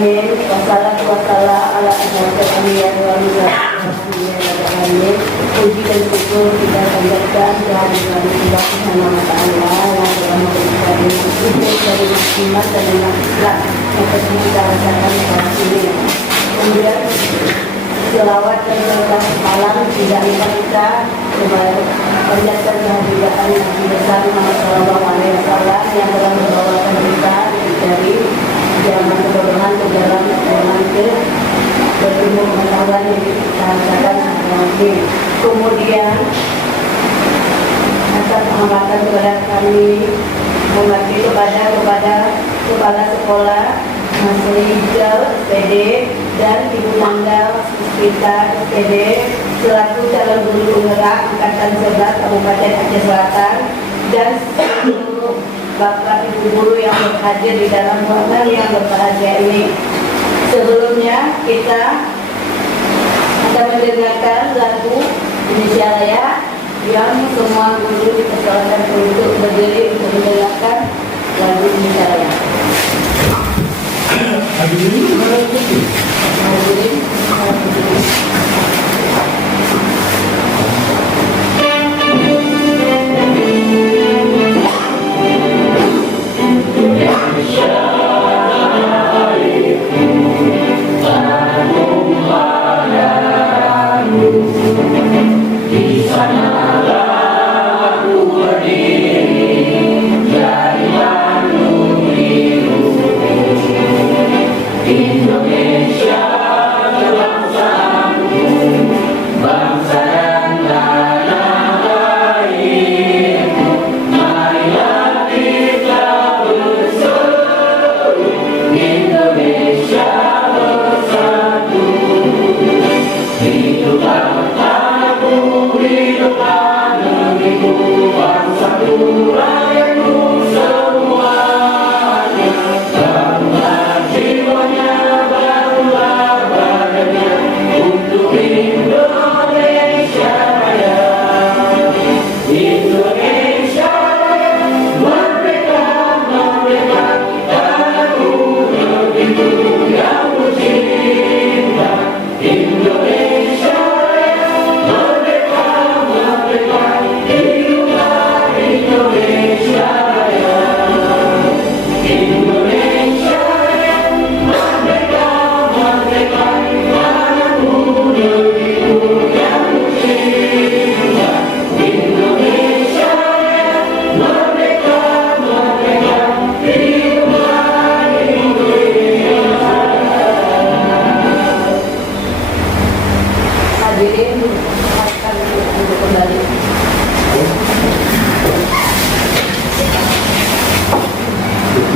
Amin. Wassalatu wassalamu ala asyrofil anbiya'i wal mursalin. Puji dan syukur kita panjatkan kehadiran Allah Subhanahu wa taala yang telah memberikan hidup dari muslimat dan umat Islam yang telah kita rasakan saat ini. Kemudian selawat dan salam malam tidak lupa kita panjatkan kehadiran Nabi besar Muhammad Sallallahu Alaihi Wasallam yang telah membawakan kita dari zaman kebodohan ke dalam zaman ke bertemu pengetahuan yang kita rasakan hari. Kemudian atas penghormatan kepada kami mengerti kepada kepala sekolah Mas Rijal SPD dan Ibu Nanggal Puspita SPD selaku calon guru penggerak Angkatan 11 Kabupaten Aceh Selatan dan seluruh Bapak Ibu guru yang berhadir di dalam ruangan yang berbahagia ini. Sebelumnya kita akan mendengarkan lagu Indonesia Raya yang semua guru dipersilakan untuk berdiri untuk mendengarkan lagu Indonesia Raya.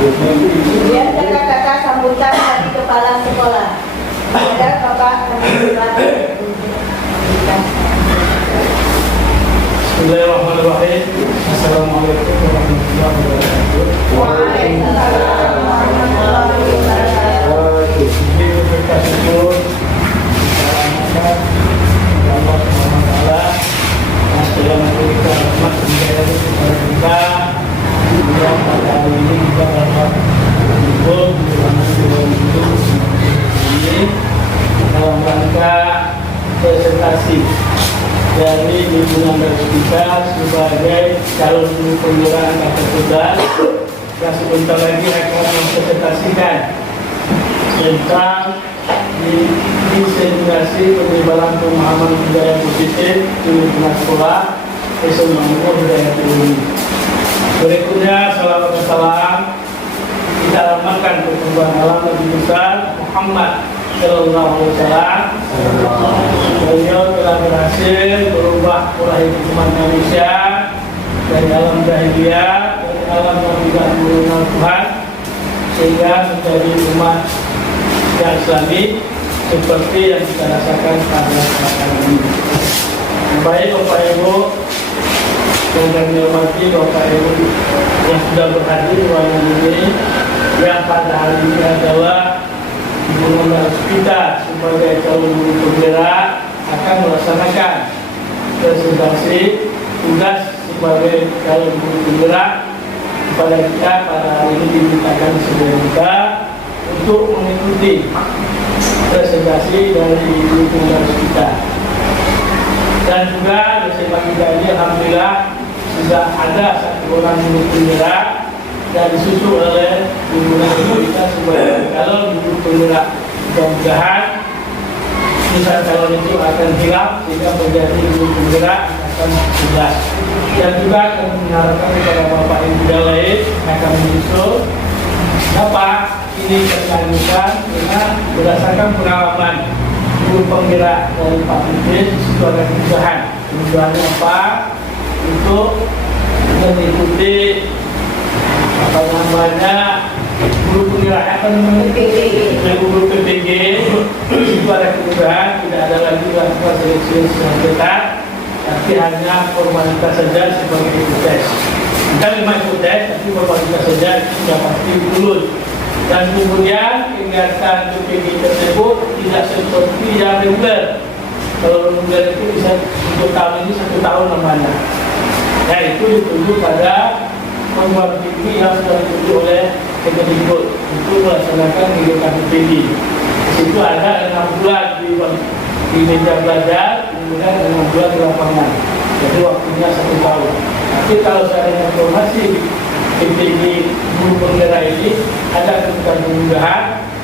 Kemudian kata-kata sambutan dari kepala sekolah. Ada Bapak Bismillahirrahmanirrahim. Assalamualaikum warahmatullahi wabarakatuh. Waalaikumsalam warahmatullahi wabarakatuh. Ini berkat syukur Allah SWT yang telah memberikan rahmat dan hidayah kepada kita. Kemudian pada hari ini kita dapat berkumpul di ruangan Dewan Guru ini dalam rangka presentasi dari lingkungan dari kita sebagai calon guru penggerak Angkatan 11 yang sebentar lagi akan mempresentasikan tentang diseminasi penyebaran pemahaman budaya positif di lingkungan sekolah SMA Budaya Tinggi. Berikutnya salawat dan salam kita alamatkan pertumbuhan alam Nabi besar Muhammad Sallallahu Alaihi Wasallam. Beliau telah berhasil merubah pola hidup umat manusia dari alam jahiliyah, dari alam yang tidak mengenal Tuhan, sehingga menjadi umat yang Islami seperti yang kita rasakan pada saat ini. Baik Bapak Ibu yang kami hormati, Bapak Ibu yang sudah berhadir di ruangan ini, yang pada hari ini adalah Ibu kita sebagai calon guru penggerak akan melaksanakan presentasi tugas sebagai calon guru penggerak kepada kita pada hari ini dimintakan sebagai kita untuk untuk mengikuti presentasi dari lingkungan kita. Dan juga dosen kita ini alhamdulillah sudah ada satu orang guru penggerak dan disusul oleh lingkungan kita sebagai calon guru penggerak. Mudah-mudahan misal calon itu akan hilang sehingga menjadi guru penggerak akan jelas. Dan juga akan mengharapkan kepada Bapak Ibu yang lain akan menyusul dapat ini terlanjutkan dengan berdasarkan pengalaman guru penggerak dari Pak Idris. Itu ada kemudahan apa untuk mengikuti apa namanya guru penggerak guru PPG. Itu ada kemudahan, tidak ada lagi melakukan seleksi yang ketat, tapi hanya formalitas saja sebagai ikut tes. Kita memang ikut tes, tapi formalitas saja sudah pasti lulus. Dan kemudian kegiatan PPG tersebut tidak seperti yang reguler. Kalau reguler itu bisa untuk tahun ini 1 tahun namanya. Ya, itu ditunjuk pada perguruan tinggi yang sudah ditunjuk oleh Kemendikbud untuk melaksanakan kegiatan PPG. Di situ ada 6 bulan di meja belajar, kemudian 6 bulan di lapangan. Jadi waktunya 1 tahun. Tapi kalau saya informasi PPG guru penggerak ini ada kemudahan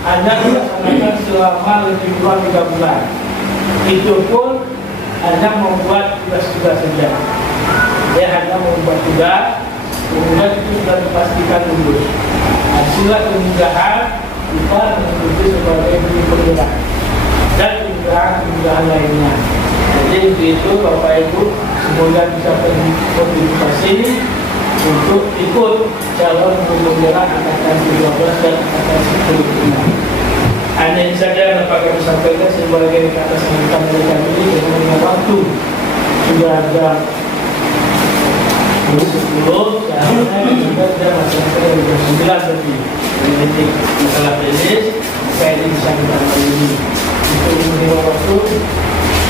hanya dilaksanakan selama lebih kurang 3 bulan. Itu pun hanya membuat tugas-tugas saja. Dia hanya membuat tugas, kemudian itu sudah dipastikan lulus. Hasilnya kemudahan kita mengikuti sebagai guru penggerak dan kemudahan lainnya. Jadi itu Bapak Ibu semoga bisa berpartisipasi untuk ikut calon guru penggerak angkatan 12 dan angkatan 10. Hanya ini saja yang dapat kami sampaikan sebagai kata sambutan dari kami dengan waktu sudah ada 10 seharusnya kita sudah masyarakat dari jam 9 tadi mengenai masalah teknis supaya ini bisa kita lalui. Untuk menerima waktu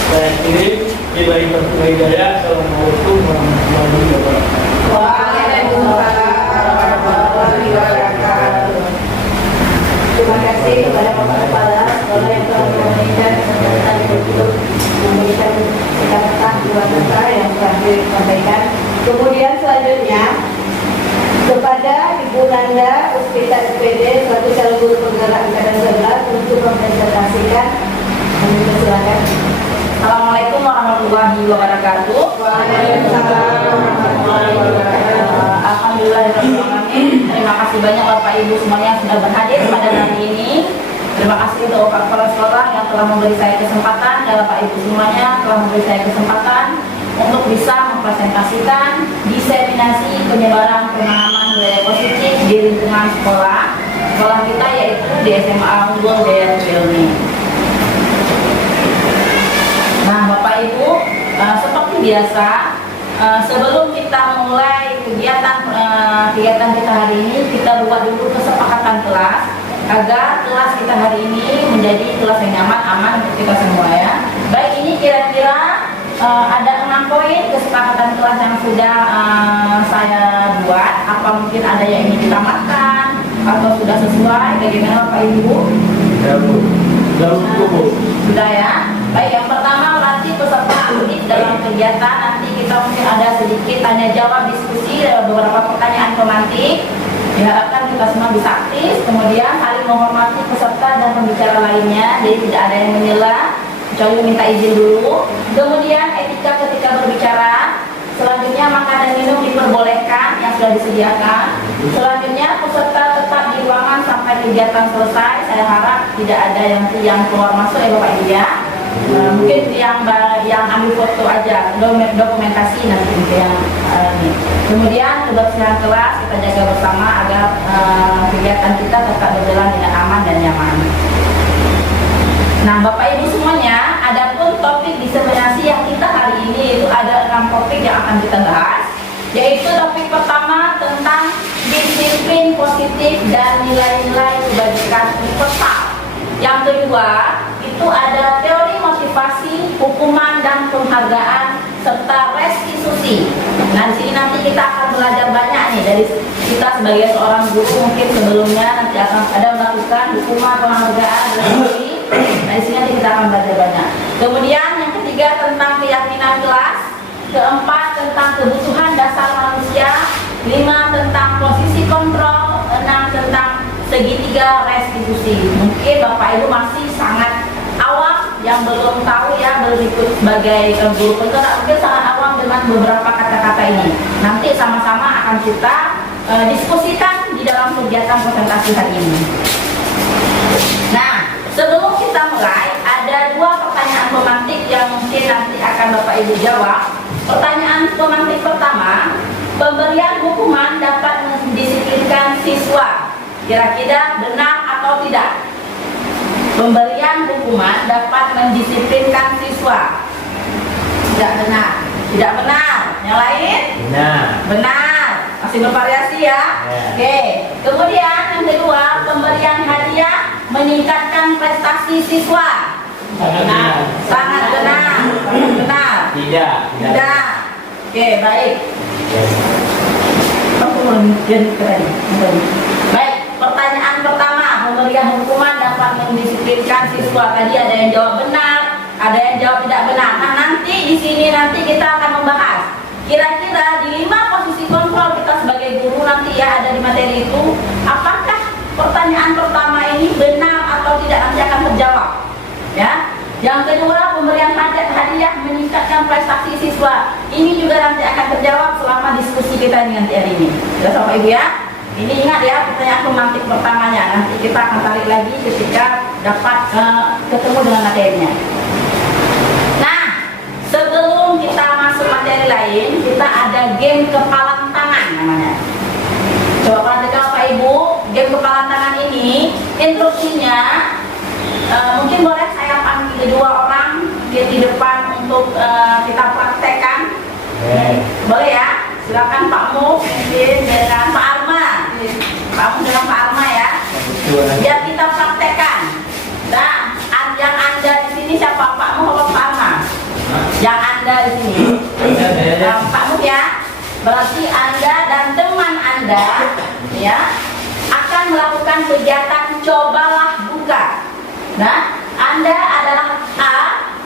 saya kirim bila hidayah. Assalamualaikum warahmatullahi wabarakatuh. Waalaikumsalam warahmatullahi wabarakatuh. Terima kasih kepada Bapak Kepala Sekolah yang telah memberikan kesempatan untuk memberikan kata-kata dua kata yang telah disampaikan. Kemudian selanjutnya kepada Ibu Nanda Puspita SPD selaku calon guru penggerak angkatan 11 untuk mempresentasikan. Silakan. Assalamualaikum warahmatullahi wabarakatuh. Waalaikumsalam warahmatullahi wabarakatuh. Alhamdulillah. Terima kasih banyak Bapak Ibu semuanya sudah berhadir pada hari ini. Terima kasih untuk kepala sekolah yang telah memberi saya kesempatan dan Bapak Ibu semuanya telah memberi saya kesempatan untuk bisa mempresentasikan diseminasi penyebaran pemahaman budaya positif di lingkungan sekolah kita, yaitu di SMA Unggul Jaya Wilmi. Nah, Bapak Ibu, seperti biasa, sebelum kita mulai kegiatan kita hari ini, kita buat dulu kesepakatan kelas agar kelas kita hari ini menjadi kelas yang nyaman, aman untuk kita semua ya. Baik, ini kira-kira ada 6 poin kesepakatan kelas yang sudah saya buat. Apa mungkin ada yang ingin ditambahkan atau sudah sesuai? Bagaimana Bapak Ibu? Sudah ya. Baik, yang pertama berarti peserta aktif dalam kegiatan. Nanti kita mungkin ada sedikit tanya jawab diskusi, beberapa pertanyaan pemantik. Diharapkan kita semua bisa aktif. Kemudian saling menghormati peserta dan pembicara lainnya, jadi tidak ada yang menyela. Kecuali minta izin dulu. Kemudian etika ketika berbicara. Selanjutnya makan dan minum diperbolehkan yang sudah disediakan. Selanjutnya peserta tetap di ruangan sampai kegiatan selesai. Saya harap tidak ada yang keluar masuk ya Bapak Ibu ya. Mungkin yang ambil foto aja, dokumentasi nanti yang ini. Kemudian kebersihan kelas kita jaga bersama agar kegiatan kita tetap berjalan dengan aman dan nyaman. Nah, Bapak Ibu semuanya, adapun topik diseminasi yang kita hari ini itu ada 6 topik yang akan kita bahas, yaitu topik pertama tentang disiplin positif dan nilai-nilai kebajikan universal. Yang kedua itu ada teori motivasi, hukuman dan penghargaan serta restitusi. Nah, di sini nanti kita akan belajar banyak nih dari kita sebagai seorang guru. Mungkin sebelumnya nanti akan ada melakukan melakukan hukuman penghargaan dari. Nah, di sini nanti kita akan belajar banyak. Kemudian yang ketiga tentang keyakinan kelas, keempat tentang kebutuhan dasar manusia, 5 tentang posisi kontrol, 6 tentang segitiga restitusi. Mungkin Bapak Ibu masih sangat awam yang belum tahu ya, belum ikut sebagai guru penggerak, mungkin sangat awam dengan beberapa kata-kata ini. Nanti sama-sama akan kita diskusikan di dalam kegiatan presentasi hari ini. Nah, sebelum kita mulai, ada 2 pertanyaan pemantik yang mungkin nanti akan Bapak Ibu jawab. Pertanyaan pemantik pertama, pemberian hukuman dapat mendisiplinkan siswa. Kira-kira benar atau tidak? Pemberian hukuman dapat mendisiplinkan siswa. Tidak benar. Tidak benar. Yang lain? Benar. Benar. Masih bervariasi ya? Oke. Kemudian yang kedua, pemberian hadiah meningkatkan prestasi siswa. Benar. Sangat benar. Benar. Tidak. Tidak. Oke, baik. Kemudian keren. Baik, pertanyaan pertama, pemberian hukuman dapat mendisiplinkan siswa. Tadi ada yang jawab benar, ada yang jawab tidak benar. Nah, nanti di sini kita akan membahas kira-kira di 5 posisi kontrol kita sebagai guru nanti ya, ada di materi itu, apakah pertanyaan pertama ini benar atau tidak nanti akan terjawab. Ya. Yang kedua, pemberian hadiah meningkatkan prestasi siswa. Ini juga nanti akan terjawab selama diskusi kita nanti hari ini. Jelas Bapak Ibu ya? Ini ingat ya, pertanyaan pemantik pertamanya. Nanti kita akan tarik lagi ketika dapat ketemu dengan materinya. Nah, sebelum kita masuk materi lain, kita ada game kepalan tangan namanya. Coba perhatikan Bapak Ibu, game kepalan tangan ini instruksinya mungkin boleh saya panggil 2 orang di depan untuk kita praktekkan. Boleh ya? Silakan Pak Mu mungkin dengan Pak Arma. Pak Mu dengan Pak Arma ya. Biar kita praktekkan. Nah, yang Anda di sini siapa? Pak Mu atau Pak Arma? Yang Anda di sini. Pak Mu ya. Berarti Anda dan teman Anda ya akan melakukan kegiatan cobalah buka. Nah, Anda adalah A,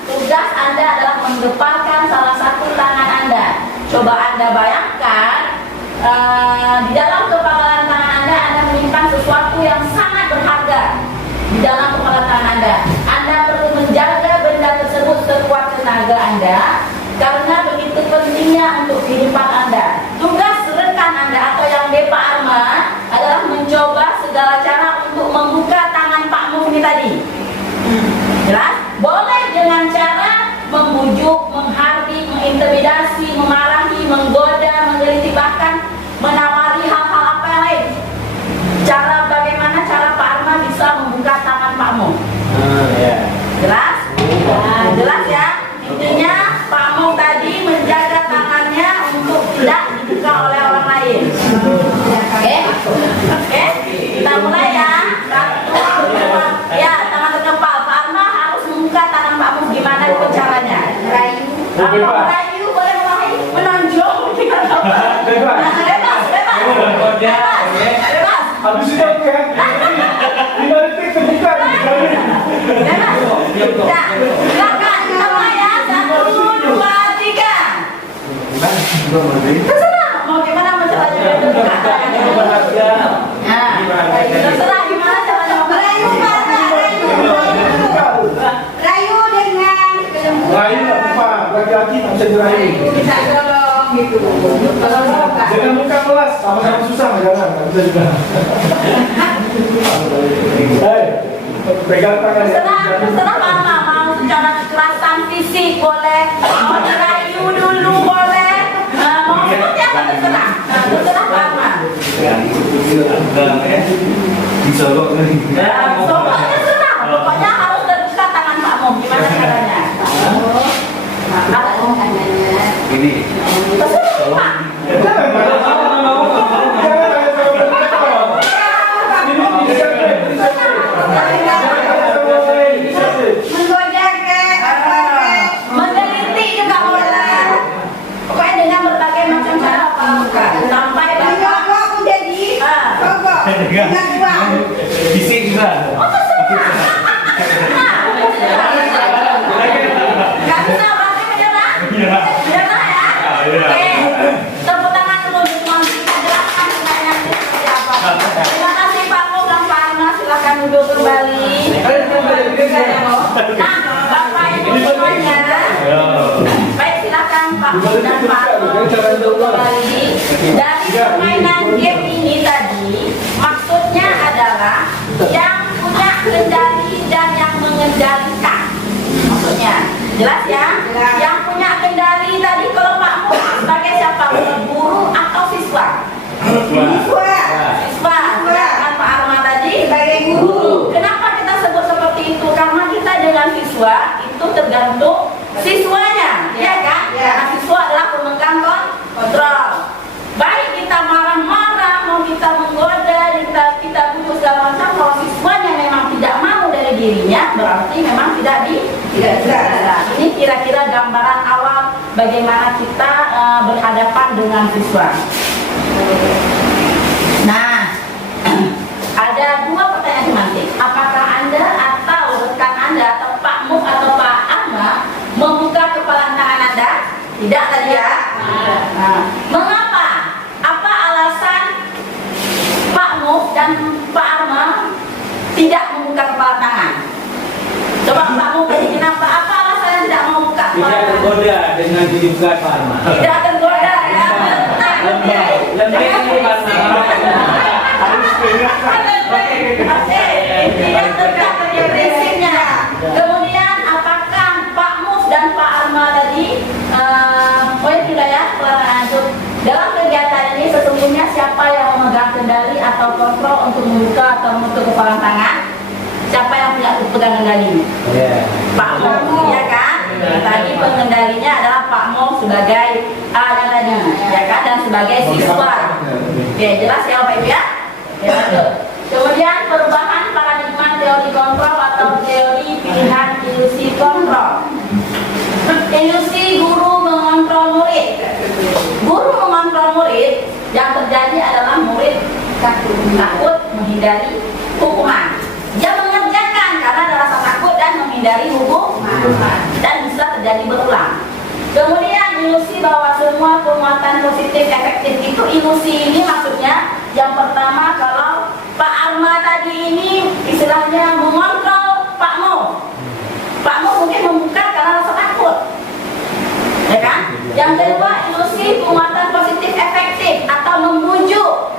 tugas Anda adalah menggepalkan salah satu tangan Anda. Coba Anda bayangkan, di dalam kepalan tangan Anda menyimpan sesuatu yang sangat berharga. Di dalam kepalan tangan Anda perlu menjaga benda tersebut sekuat tenaga Anda, karena begitu pentingnya untuk kehidupan Anda. Tugas rekan Anda atau yang B Pak Arma adalah mencoba segala cara untuk membuka tangan Pak Mufni tadi. Jelas? Boleh dengan cara membujuk, menghardik, mengintimidasi, memarahi, menggoda, menggeliti, bahkan menawari hal-hal apa yang lain. Bagaimana cara Pak Arma bisa membuka tangan Pak Mu? Jelas? Nah, jelas ya? Intinya Pak Mu tadi menjaga tangannya untuk tidak dibuka oleh orang lain. Oke? Oke? Kita mulai ya. 1, 2, ya, tangan terkepal. Pak Arma harus membuka tangan Pak Mu. Gimana itu caranya? Rayu. Kalau rayu boleh merayu, menonjol. Bebas. Habis itu aku ya. 5 detik terbuka. Bebas. Nah, silakan. Kita mulai ya. 1, 2, 3. Terserah. Mau gimana caranya terbuka? Nah, terserah gimana caranya merayu. Rayu dengan kelembutan. Rayu apa? Laki-laki tak bisa dirayu. Bisa dorong gitu. Jangan buka kelas, sama-sama susah jangan, tak bisa juga. Pegang tangan. Terserah Mama mau secara kekerasan fisik boleh, mau dirayu dulu boleh, mau seperti apa terserah. Nah, terserah Mama. Disolok lagi. Pokoknya terserah, pokoknya harus terbuka tangan Pak Mom. Gimana caranya? Ini. Terserah Pak. Meneliti juga boleh. Pokoknya dengan berbagai macam cara Pak. Sampai Bapak Fisik bisa. terserah. Oh, terserah. Nggak bisa berarti menyerah? Menyerah. Menyerah ya? Iya. Oke. Tepuk tangan dulu teman kita jelaskan pertanyaannya seperti apa. Terima kasih Pak Mo dan Pak Arma, silakan duduk kembali. Nah, Bapak Ibu semuanya. Baik, silakan Pak Mo dan Pak Arma duduk kembali. Dari permainan game ini tadi, maksudnya adalah yang punya kendali dan yang mengendalikan. Maksudnya, jelas ya? Yang punya kendali tadi kalau Pak Mo sebagai siapa? Guru atau siswa? Siswa. Sedangkan Pak Arma tadi sebagai guru. Kenapa kita sebut seperti itu? Karena kita dengan siswa itu tergantung siswanya, ya kan? Karena siswa adalah pemegang kontrol. Baik kita marah-marah, mau kita menggoda, kita butuh segala macam, kalau siswanya memang tidak mau dari dirinya, berarti memang tidak bisa. Ini kira-kira gambaran awal bagaimana kita berhadapan dengan siswa. Nah, ada dua pertanyaan semantik. Apakah Anda atau rekan Anda atau Pak Muk atau Pak Ahmad membuka kepala tangan Anda? Tidak tadi ya? Nah, mengapa? Apa alasan Pak Muk dan Pak Ahmad tidak membuka kepala tangan? Coba Pak Muk, kenapa? Apa alasannya tidak mau buka kepala Tidak tangan? tergoda dengan dibuka Pak Arma. Tidak tergoda ya? Lembek ini Pak Arma. Tidak tergantung prinsipnya. Kemudian apakah Pak Mus dan Pak Arma tadi poin tidak ya dalam kegiatan ini sesungguhnya siapa yang memegang kendali atau kontrol untuk membuka atau menutup kepala tangan? Siapa yang punya pegang kendali? Pak Mo, ya kan? Tadi pengendalinya adalah Pak Mo sebagai yang tadi, ya kan? Dan sebagai siswa. Oke, jelas ya Bapak Ibu ya? Ya, betul. Kemudian perubahan paradigma teori kontrol atau teori pilihan ilusi kontrol. Ilusi guru mengontrol murid. Guru mengontrol murid, yang terjadi adalah murid takut menghindari hukuman. Dia mengerjakan karena ada rasa takut dan menghindari hukuman, dan bisa terjadi berulang. Kemudian ilusi bahwa semua penguatan positif efektif itu ilusi ini maksudnya yang pertama kalau Pak Arma tadi ini istilahnya mengontrol Pak Mo. Pak Mo mungkin membuka karena rasa takut, ya kan? Yang kedua ilusi penguatan positif efektif atau membujuk.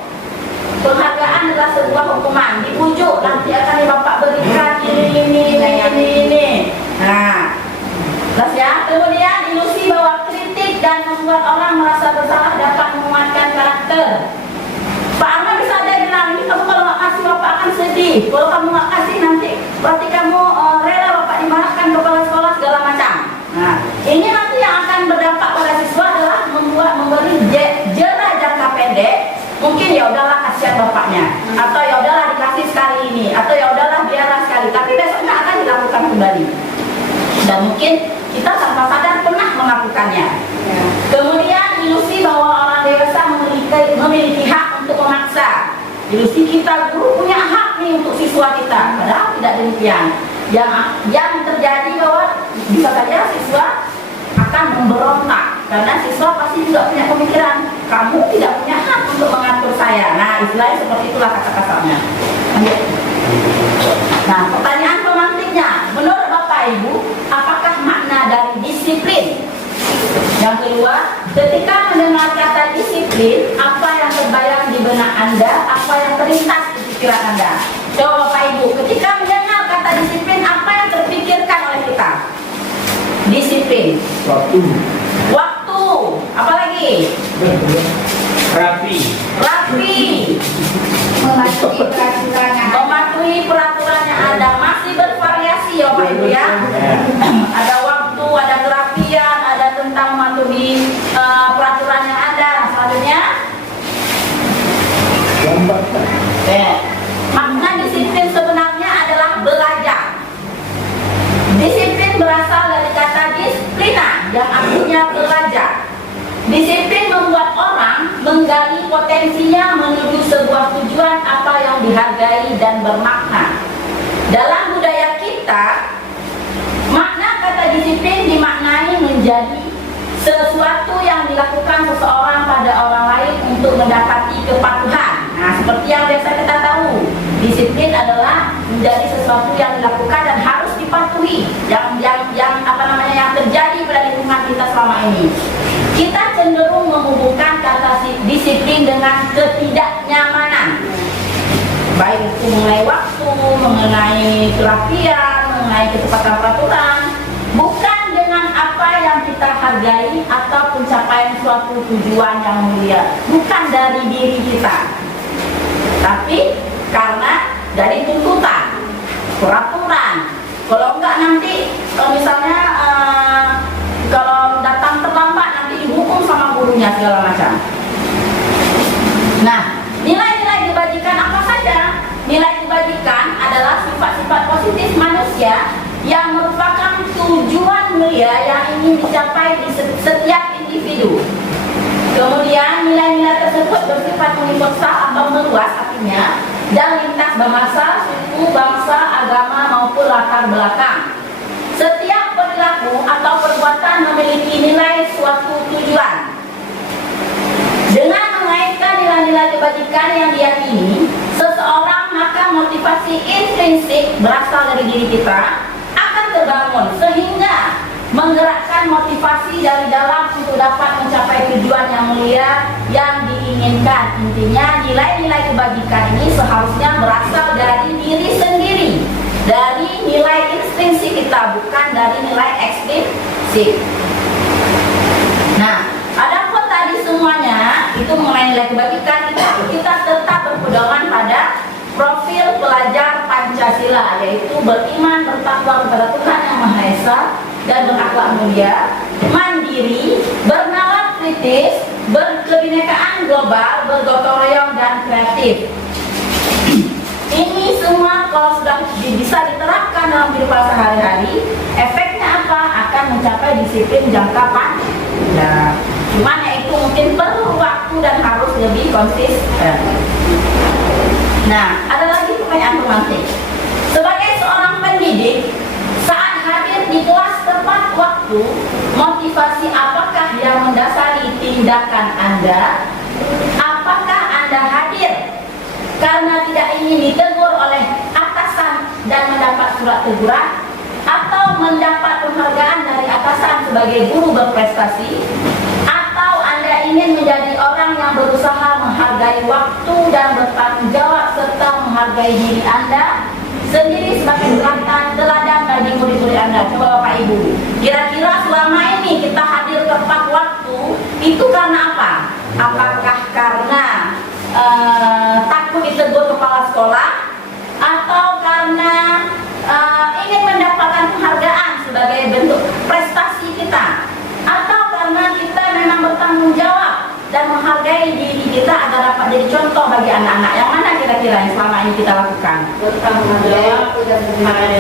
Penghargaan adalah sebuah hukuman, dibujuk nanti akan Bapak berikan ini. Nah, jelas ya. Kemudian ilusi bahwa kritik dan membuat orang merasa bersalah dapat menguatkan karakter. Pak Arma bisa aja bilang, ini kamu kalau nggak kasih Bapak akan sedih. Kalau kamu nggak kasih nanti berarti kamu rela Bapak dimarahkan kepala sekolah segala macam. Nah, ini nanti yang akan berdampak pada siswa adalah memberi jera jangka pendek. Mungkin ya udahlah kasihan bapaknya, atau ya udahlah dikasih sekali ini, atau ya udahlah biarlah sekali, tapi besoknya akan dilakukan kembali. Dan mungkin kita tanpa sadar pernah melakukannya. Kemudian ilusi bahwa orang dewasa memiliki hak untuk memaksa. Ilusi kita guru punya hak nih untuk siswa kita, padahal tidak demikian. Yang terjadi bahwa bisa saja siswa akan memberontak karena siswa pasti juga punya pemikiran kamu tidak punya hak untuk mengatur saya. Nah, istilahnya seperti itulah kata kasarnya. Nah, pertanyaan pemantiknya, menurut Bapak Ibu, apakah makna dari disiplin? Yang kedua, ketika mendengar kata disiplin, apa yang terbayang di benak Anda, apa yang terlintas di pikiran Anda? Coba Bapak Ibu, ketika mendengar kata disiplin, apa yang terpikirkan oleh kita? Disiplin. Waktu. Apa lagi? Rapi. Mematuhi peraturannya ada. Masih bervariasi ya Bapak Ibu ya. Ada waktu, ada kerapian, ada tentang mematuhi peraturannya ada. Selanjutnya makna disiplin sebenarnya adalah belajar. Disiplin berasal dari kata disiplina yang artinya belajar. Disiplin membuat orang menggali potensinya menuju sebuah tujuan apa yang dihargai dan bermakna. dimaknai menjadi sesuatu yang dilakukan seseorang pada orang lain untuk mendapati kepatuhan. Nah, seperti yang biasa kita tahu, disiplin adalah menjadi sesuatu yang dilakukan dan harus dipatuhi. Yang terjadi pada lingkungan kita selama ini. Kita cenderung menghubungkan kata disiplin dengan ketidaknyamanan. Baik itu mengenai waktu, mengenai kerapian, mengenai ketepatan peraturan, bukan dengan apa yang kita hargai atau pencapaian suatu tujuan yang mulia, bukan dari diri kita, tapi karena dari tuntutan, peraturan. Kalau enggak nanti, misalnya kalau datang terlambat nanti dihukum sama gurunya segala macam. Nah, nilai-nilai kebajikan apa saja? Nilai kebajikan adalah sifat-sifat positif manusia yang merupakan tujuan mulia yang ingin dicapai di setiap individu. Kemudian nilai-nilai tersebut bersifat universal atau meluas artinya dan lintas bahasa, suku, bangsa, agama maupun latar belakang. Setiap perilaku atau perbuatan memiliki nilai suatu tujuan. Dengan mengaitkan nilai-nilai kebajikan yang diyakini seseorang, maka motivasi intrinsik berasal dari diri kita akan terbangun sehingga menggerakkan motivasi dari dalam untuk dapat mencapai tujuan yang mulia yang diinginkan. Intinya nilai-nilai kebajikan ini seharusnya berasal dari diri sendiri, dari nilai intrinsik kita, bukan dari nilai ekstrinsik. Nah, adapun tadi semuanya itu mengenai nilai kebajikan, kita tetap berpedoman pada profil pelajar Pancasila, yaitu beriman, bertakwa kepada Tuhan Yang Maha Esa dan berakhlak mulia, mandiri, bernalar kritis, berkebinekaan global, bergotong royong dan kreatif. Ini semua kalau sudah bisa diterapkan dalam kehidupan sehari-hari, efeknya apa? Akan mencapai disiplin jangka panjang. Cuman ya itu mungkin perlu waktu dan harus lebih konsisten. Nah, ada lagi pertanyaan romantis. Sebagai seorang pendidik, saat hadir di kelas tepat waktu, motivasi apakah yang mendasari tindakan Anda? Apakah Anda hadir karena tidak ingin ditegur oleh atasan dan mendapat surat teguran, atau mendapat penghargaan dari atasan sebagai guru berprestasi, atau Anda ingin menjadi orang yang berusaha menghargai waktu dan bertanggung jawab serta menghargai diri Anda sendiri sebagai teladan bagi murid-murid Anda? Coba Bapak Ibu, kira-kira selama ini kita hadir tepat waktu itu karena apa? Apakah karena takut ditegur kepala sekolah, atau karena ingin mendapatkan penghargaan sebagai bentuk prestasi kita, atau karena kita memang bertanggung jawab dan menghargai diri kita agar dapat jadi contoh bagi anak-anak? Yang mana kira-kira yang selama ini kita lakukan? Bertanggung jawab dan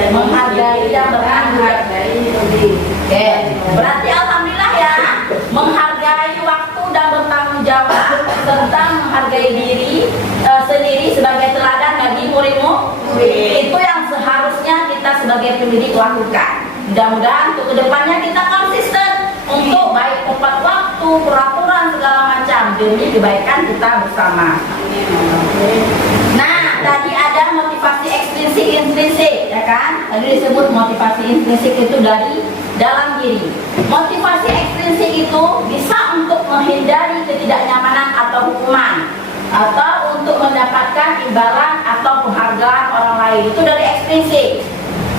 Menghargai dan berhargai diri. Oke, berarti alhamdulillah ya, menghargai waktu dan bertanggung jawab serta menghargai diri sendiri sebagai teladan bagi muridmu. Itu yang seharusnya kita sebagai pendidik lakukan. Mudah-mudahan untuk kedepannya kita konsisten untuk baik tepat waktu, peraturan segala macam demi kebaikan kita bersama. Nah, tadi ada motivasi ekstrinsik, intrinsik, ya kan? Tadi disebut motivasi intrinsik itu dari dalam diri. Motivasi ekstrinsik itu bisa untuk menghindari ketidaknyamanan atau hukuman, atau untuk mendapatkan imbalan atau penghargaan orang lain. Itu dari ekstrinsik.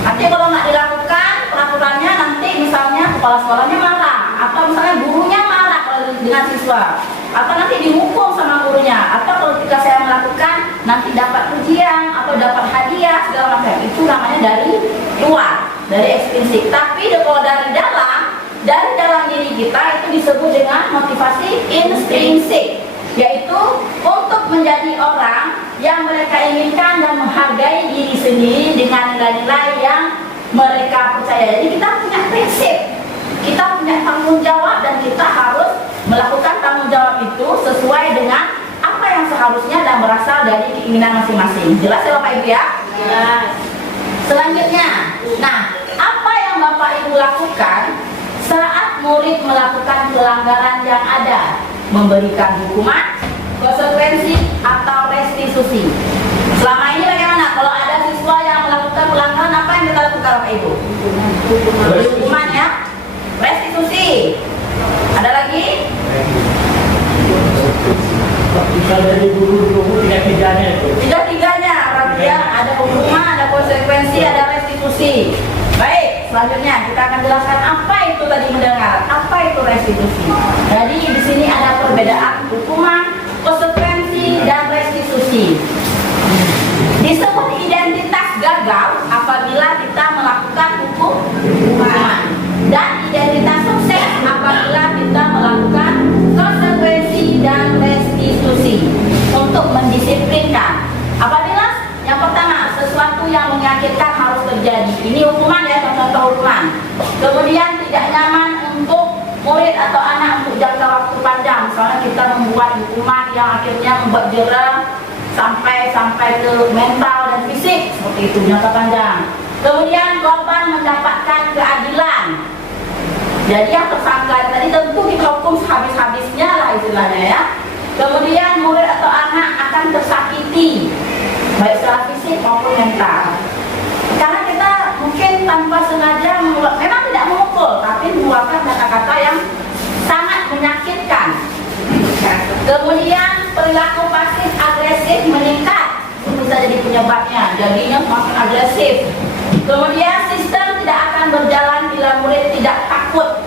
Nanti kalau nggak dilakukan peraturannya, nanti misalnya kepala sekolahnya marah, atau misalnya gurunya marah kalau dengan siswa, atau nanti dihukum sama gurunya, atau kalau ketika saya melakukan nanti dapat ujian atau dapat hadiah segala macam. Itu namanya dari luar, dari ekstrinsik. Tapi kalau dari dalam diri kita itu disebut dengan motivasi intrinsik, yaitu untuk menjadi orang yang mereka inginkan dan menghargai diri sendiri dengan nilai-nilai yang mereka percaya. Jadi kita punya prinsip, kita punya tanggung jawab, dan kita harus melakukan tanggung jawab itu sesuai dengan apa yang seharusnya dan berasal dari keinginan masing-masing. Jelas ya Bapak Ibu ya? Jelas. Selanjutnya, nah, apa yang Bapak Ibu lakukan saat murid melakukan pelanggaran yang ada, memberikan hukuman, konsekuensi, atau restitusi. Selama ini bagaimana? Kalau ada siswa yang melakukan pelanggaran, apa yang kita lakukan Bapak Ibu? Beri hukuman ya, restitusi. Ada lagi? Bisa dari guru tiga-tiganya itu. Tiga-tiganya, berarti ya, ada hukuman, ada konsekuensi, ada restitusi. Baik, selanjutnya kita akan jelaskan apa itu tadi mendengar, apa itu restitusi. Jadi di sini ada perbedaan hukuman, konsekuensi, dan restitusi. Disebut identitas gagal apabila kita melakukan hukuman, dan identitas sukses apabila kita melakukan konsekuensi dan restitusi untuk mendisiplinkan. Apabila yang pertama, sesuatu yang menyakitkan harus terjadi. Ini hukuman ya, contoh hukuman. Kemudian tidak nyaman untuk murid atau anak untuk jangka waktu panjang. Misalnya kita membuat hukuman yang akhirnya membuat jera sampai ke mental dan fisik, seperti itu jangka panjang. Kemudian korban mendapatkan keadilan. Jadi yang tersangka tadi tentu dihukum sehabis-habisnya lah istilahnya ya. Kemudian murid atau anak akan tersakiti, baik secara fisik maupun mental. Karena kita mungkin tanpa sengaja memang tidak memukul, tapi mengeluarkan kata-kata yang sangat menyakitkan. Kemudian perilaku pasif agresif meningkat, itu bisa jadi penyebabnya, jadinya makin agresif. Kemudian sistem tidak akan berjalan bila murid tidak takut.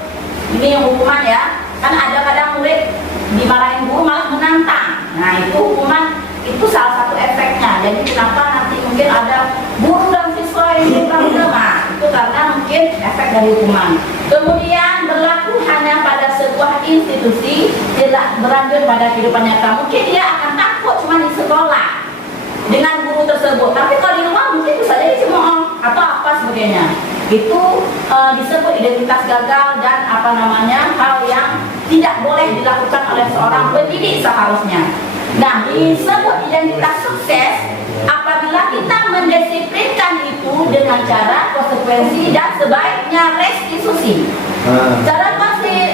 Ini yang hukuman ya, kan ada kadang murid dimarahin guru malah menantang. Nah itu hukuman, itu salah satu efeknya. Jadi kenapa nanti mungkin ada guru dan siswa yang beragama, itu karena mungkin efek dari hukuman. Kemudian berlaku hanya pada sebuah institusi, tidak berlanjut pada kehidupan nyata. Mungkin dia akan takut cuma di sekolah dengan guru tersebut, tapi kalau di rumah mungkin bisa jadi cemooh atau apa sebagainya. Itu disebut identitas gagal dan apa namanya, hal yang tidak boleh dilakukan oleh seorang pendidik seharusnya. Nah, disebut identitas sukses apabila kita mendisiplinkan itu dengan cara konsekuensi dan sebaiknya restitusi. Cara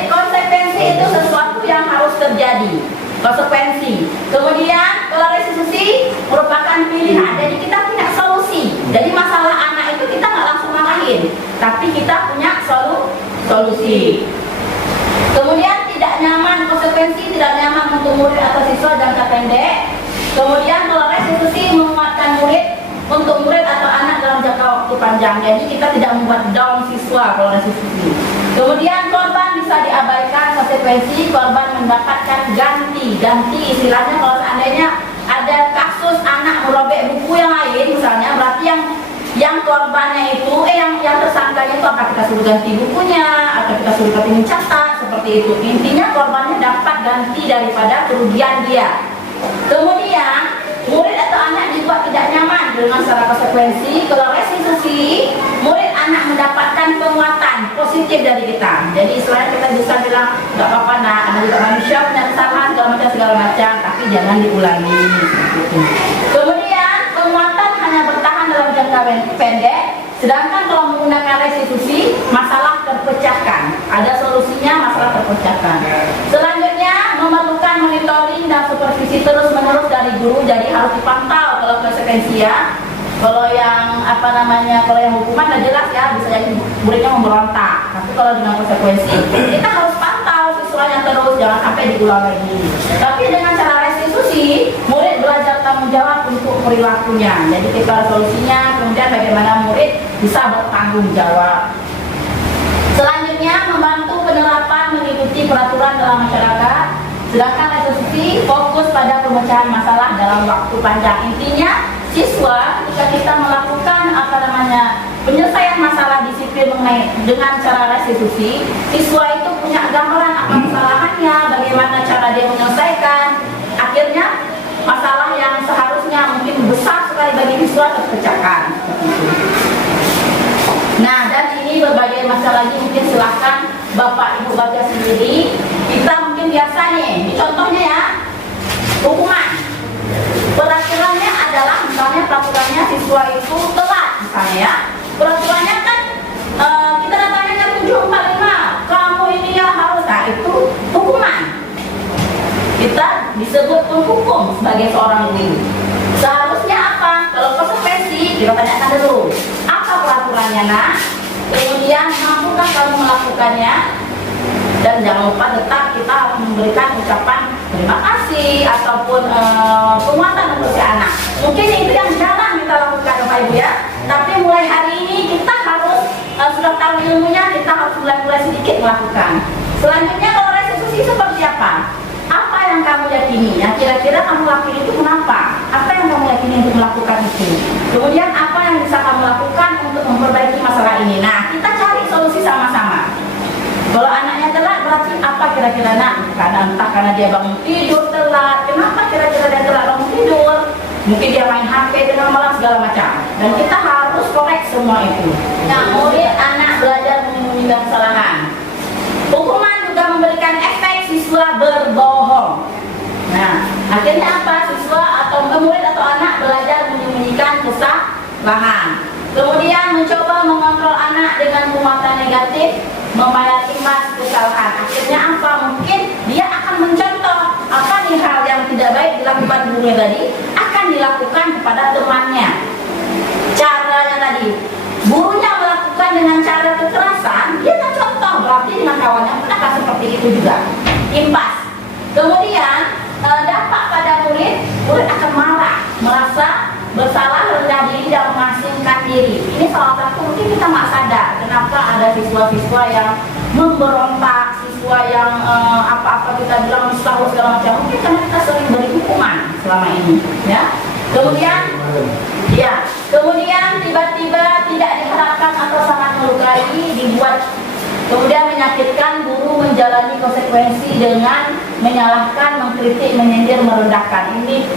konsekuensi itu sesuatu yang harus terjadi, konsekuensi. Kemudian kalau restitusi merupakan pilihan, jadi kita punya solusi. Jadi masalah anak itu kita nggak langsung marahin, tapi kita punya solusi. Kemudian tidak nyaman, konsekuensi tidak nyaman untuk murid atau siswa jangka pendek. Kemudian kalau restitusi menguatkan murid untuk murid atau anak dalam jangka waktu panjang. Jadi kita tidak membuat down siswa kalau restitusi. Kemudian korban bisa diabaikan, konsekuensi korban mendapatkan ganti istilahnya. Kalau seandainya ada kasus anak merobek buku yang lain misalnya, berarti yang korbannya itu yang tersangkanya itu akan kita suruh ganti bukunya atau kita suruh ganti mencatat, seperti itu. Intinya korbannya dapat ganti daripada kerugian dia. Kemudian murid atau anak dibuat tidak nyaman dengan secara konsekuensi. Kalau restitusi, murid anak mendapatkan penguatan positif dari kita. Jadi istilahnya kita bisa bilang nggak apa-apa nak, anak juga manusia punya kesalahan segala macam, tapi jangan diulangi. Kemudian penguatan hanya bertahan dalam jangka pendek. Sedangkan kalau menggunakan restitusi, masalah terpecahkan. Ada solusinya, masalah terpecahkan. Selanjutnya, memerlukan monitoring dan supervisi terus-menerus dari guru. Jadi harus dipantau kalau konsekuensi ya. Kalau yang kalau yang hukuman udah jelas ya, bisa jadi muridnya memberontak. Tapi kalau dengan konsekuensi, kita harus pantau siswanya terus, jangan sampai diulang lagi. Tapi dengan cara restitusi, murid belajar tanggung jawab untuk perilakunya. Jadi kita solusinya, kemudian bagaimana murid bisa bertanggung jawab. Selanjutnya, membantu penerapan mengikuti peraturan dalam masyarakat. Sedangkan restitusi fokus pada pemecahan masalah dalam waktu panjang. Intinya, siswa ketika kita melakukan penyelesaian masalah disiplin dengan cara restitusi, siswa itu punya gambaran apa kesalahannya, bagaimana cara dia menyelesaikan. Akhirnya masalah yang seharusnya mungkin besar sekali bagi siswa terpecahkan. Nah, dan ini berbagai masalah lagi, mungkin silahkan Bapak Ibu baca sendiri. Kita mungkin biasa nih, ini contohnya ya, hukuman. Peraturannya adalah misalnya peraturannya siswa itu telat misalnya ya. Peraturannya kan kita datangnya jam 7.45. disebut penghukum sebagai seorang guru. Seharusnya apa? Kalau konsekuensi, kita tanyakan dulu, apa peraturannya nak? Kemudian mampukah kamu melakukannya? Dan jangan lupa tetap kita harus memberikan ucapan terima kasih ataupun penguatan untuk si anak. Mungkin itu yang jarang kita lakukan Bapak Ibu ya. Tapi mulai hari ini kita harus sudah tahu ilmunya, kita harus mulai sedikit melakukan. Selanjutnya kalau restitusi seperti apa? Apa yang kamu yakini? Ya kira-kira kamu lakukan itu kenapa? Apa yang kamu yakini untuk melakukan itu? Kemudian apa yang bisa kamu lakukan untuk memperbaiki masalah ini? Nah, kita cari solusi sama-sama. Kalau anaknya telat berarti apa kira-kira nak? Karena entah karena dia bangun tidur telat. Kenapa kira-kira dia telat bangun tidur? Mungkin dia main HP tengah malam segala macam. Dan kita harus korek semua itu. Nah, murid anak belajar menyembunyikan kesalahan. Hukuman juga memberikan efek siswa berbohong. Nah, akhirnya apa? Siswa atau murid atau anak belajar menyembunyikan kesalahan. Kemudian mencoba mengontrol anak dengan penguatan negatif, membayar imbas kesalahan. Akhirnya apa? Mungkin dia akan mencontoh apa nih hal yang tidak baik dilakukan gurunya tadi akan dilakukan kepada temannya. Caranya tadi, gurunya melakukan dengan cara kekerasan, dia akan contoh berarti dengan kawannya pun akan seperti itu juga. Imbas. Kemudian dampak pada murid akan marah, merasa bersalah, rendah diri dan mengasingkan diri. Ini salah satu mungkin kita nggak sadar kenapa ada siswa-siswa yang memberontak, siswa yang apa-apa kita bilang mustahil segala macam. Mungkin karena kita sering beri hukuman selama ini, ya. Kemudian tiba-tiba tidak diharapkan atau sangat melukai, dibuat kemudian menyakitkan, guru menjalani konsekuensi dengan menyalahkan, mengkritik, menyindir, merendahkan. Ini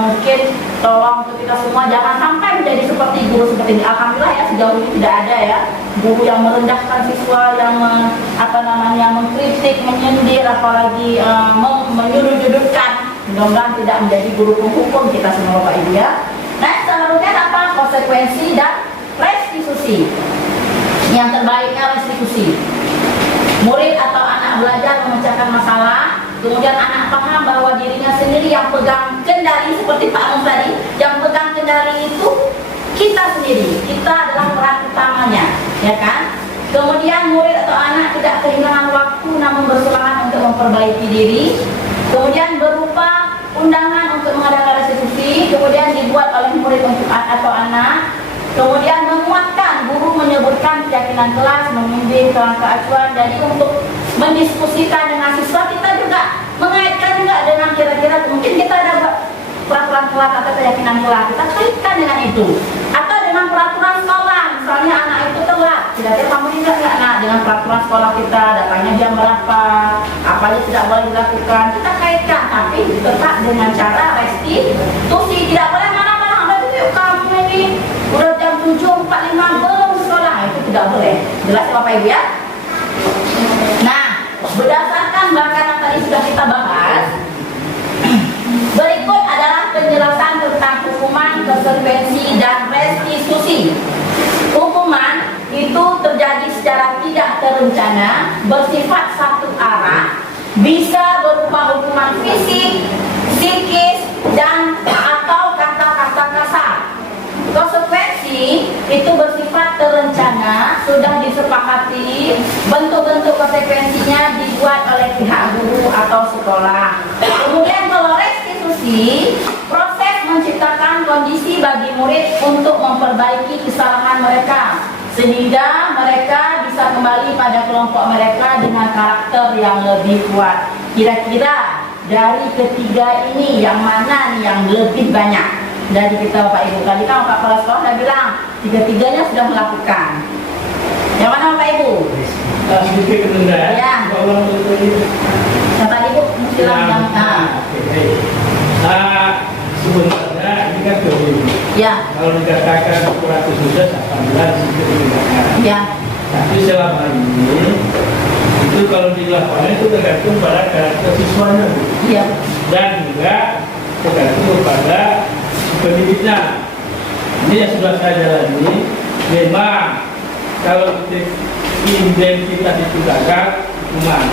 mungkin tolong untuk kita semua jangan sampai menjadi seperti guru seperti ini. Alhamdulillah ya sejauh ini tidak ada ya guru yang merendahkan siswa, yang mengkritik, menyindir, apalagi menyudut-nyudutkan. Mudah-mudahan tidak menjadi guru penghukum kita semua Bapak Ibu ya. Nah, selanjutnya apa? Konsekuensi dan restitusi. Yang terbaiknya restitusi. Murid atau anak belajar memecahkan masalah, kemudian anak paham bahwa dirinya sendiri yang pegang kendali seperti Pak Mus tadi, yang pegang kendali itu kita sendiri, kita adalah peran utamanya, ya kan? Kemudian murid atau anak tidak kehilangan waktu namun bersemangat untuk memperbaiki diri. Kemudian berupa undangan untuk mengadakan restitusi, kemudian dibuat oleh murid untuk atau anak. Kemudian menguatkan, guru menyebutkan keyakinan kelas, membimbing kerangka acuan. Jadi untuk mendiskusikan dengan siswa, kita juga mengaitkan juga dengan kira-kira mungkin kita ada peraturan kelas atau keyakinan kelas, kita kaitkan dengan itu. Atau dengan peraturan sekolah, misalnya anak itu telat, kira-kira kamu ingat nggak nak dengan peraturan sekolah kita, datangnya jam berapa, apa yang tidak boleh dilakukan, kita kaitkan, tapi tetap dengan cara restitusi. Tidak boleh mana-mana, kamu ini udah jam 7.45 belum sekolah, itu tidak boleh. Jelas ya Bapak Ibu ya? Nah, berdasarkan bahkan yang tadi sudah kita bahas, berikut adalah penjelasan tentang hukuman, konsekuensi, dan restitusi. Hukuman itu terjadi secara tidak terencana, bersifat satu arah, bisa berupa hukuman fisik, psikis, dan atau kata-kata kasar. Konsekuensi itu bersifat terencana, sudah disepakati, bentuk-bentuk konsekuensinya dibuat oleh pihak guru atau sekolah. Kemudian kalau restitusi, proses menciptakan kondisi bagi murid untuk memperbaiki kesalahan mereka, sehingga mereka bisa kembali pada kelompok mereka dengan karakter yang lebih kuat. Kira-kira dari ketiga ini yang mana nih yang lebih banyak? Dari kita Bapak Ibu, tadi kan Pak Kepala Sekolah sudah bilang tiga-tiganya sudah melakukan. Yang mana Bapak Ibu? Sedikit rendah Ya. Yang tadi Bu, silakan yang sebenarnya ini kan teori. ya, Kalau dikatakan kurang sudah 18 sedikit tindakan. ya, Tapi selama ini itu kalau di lapangan itu tergantung pada karakter siswanya, Bu. ya, Dan juga tergantung pada pendidiknya. Ini yang sudah saya jalani, memang kalau identitas itu gagal hukuman,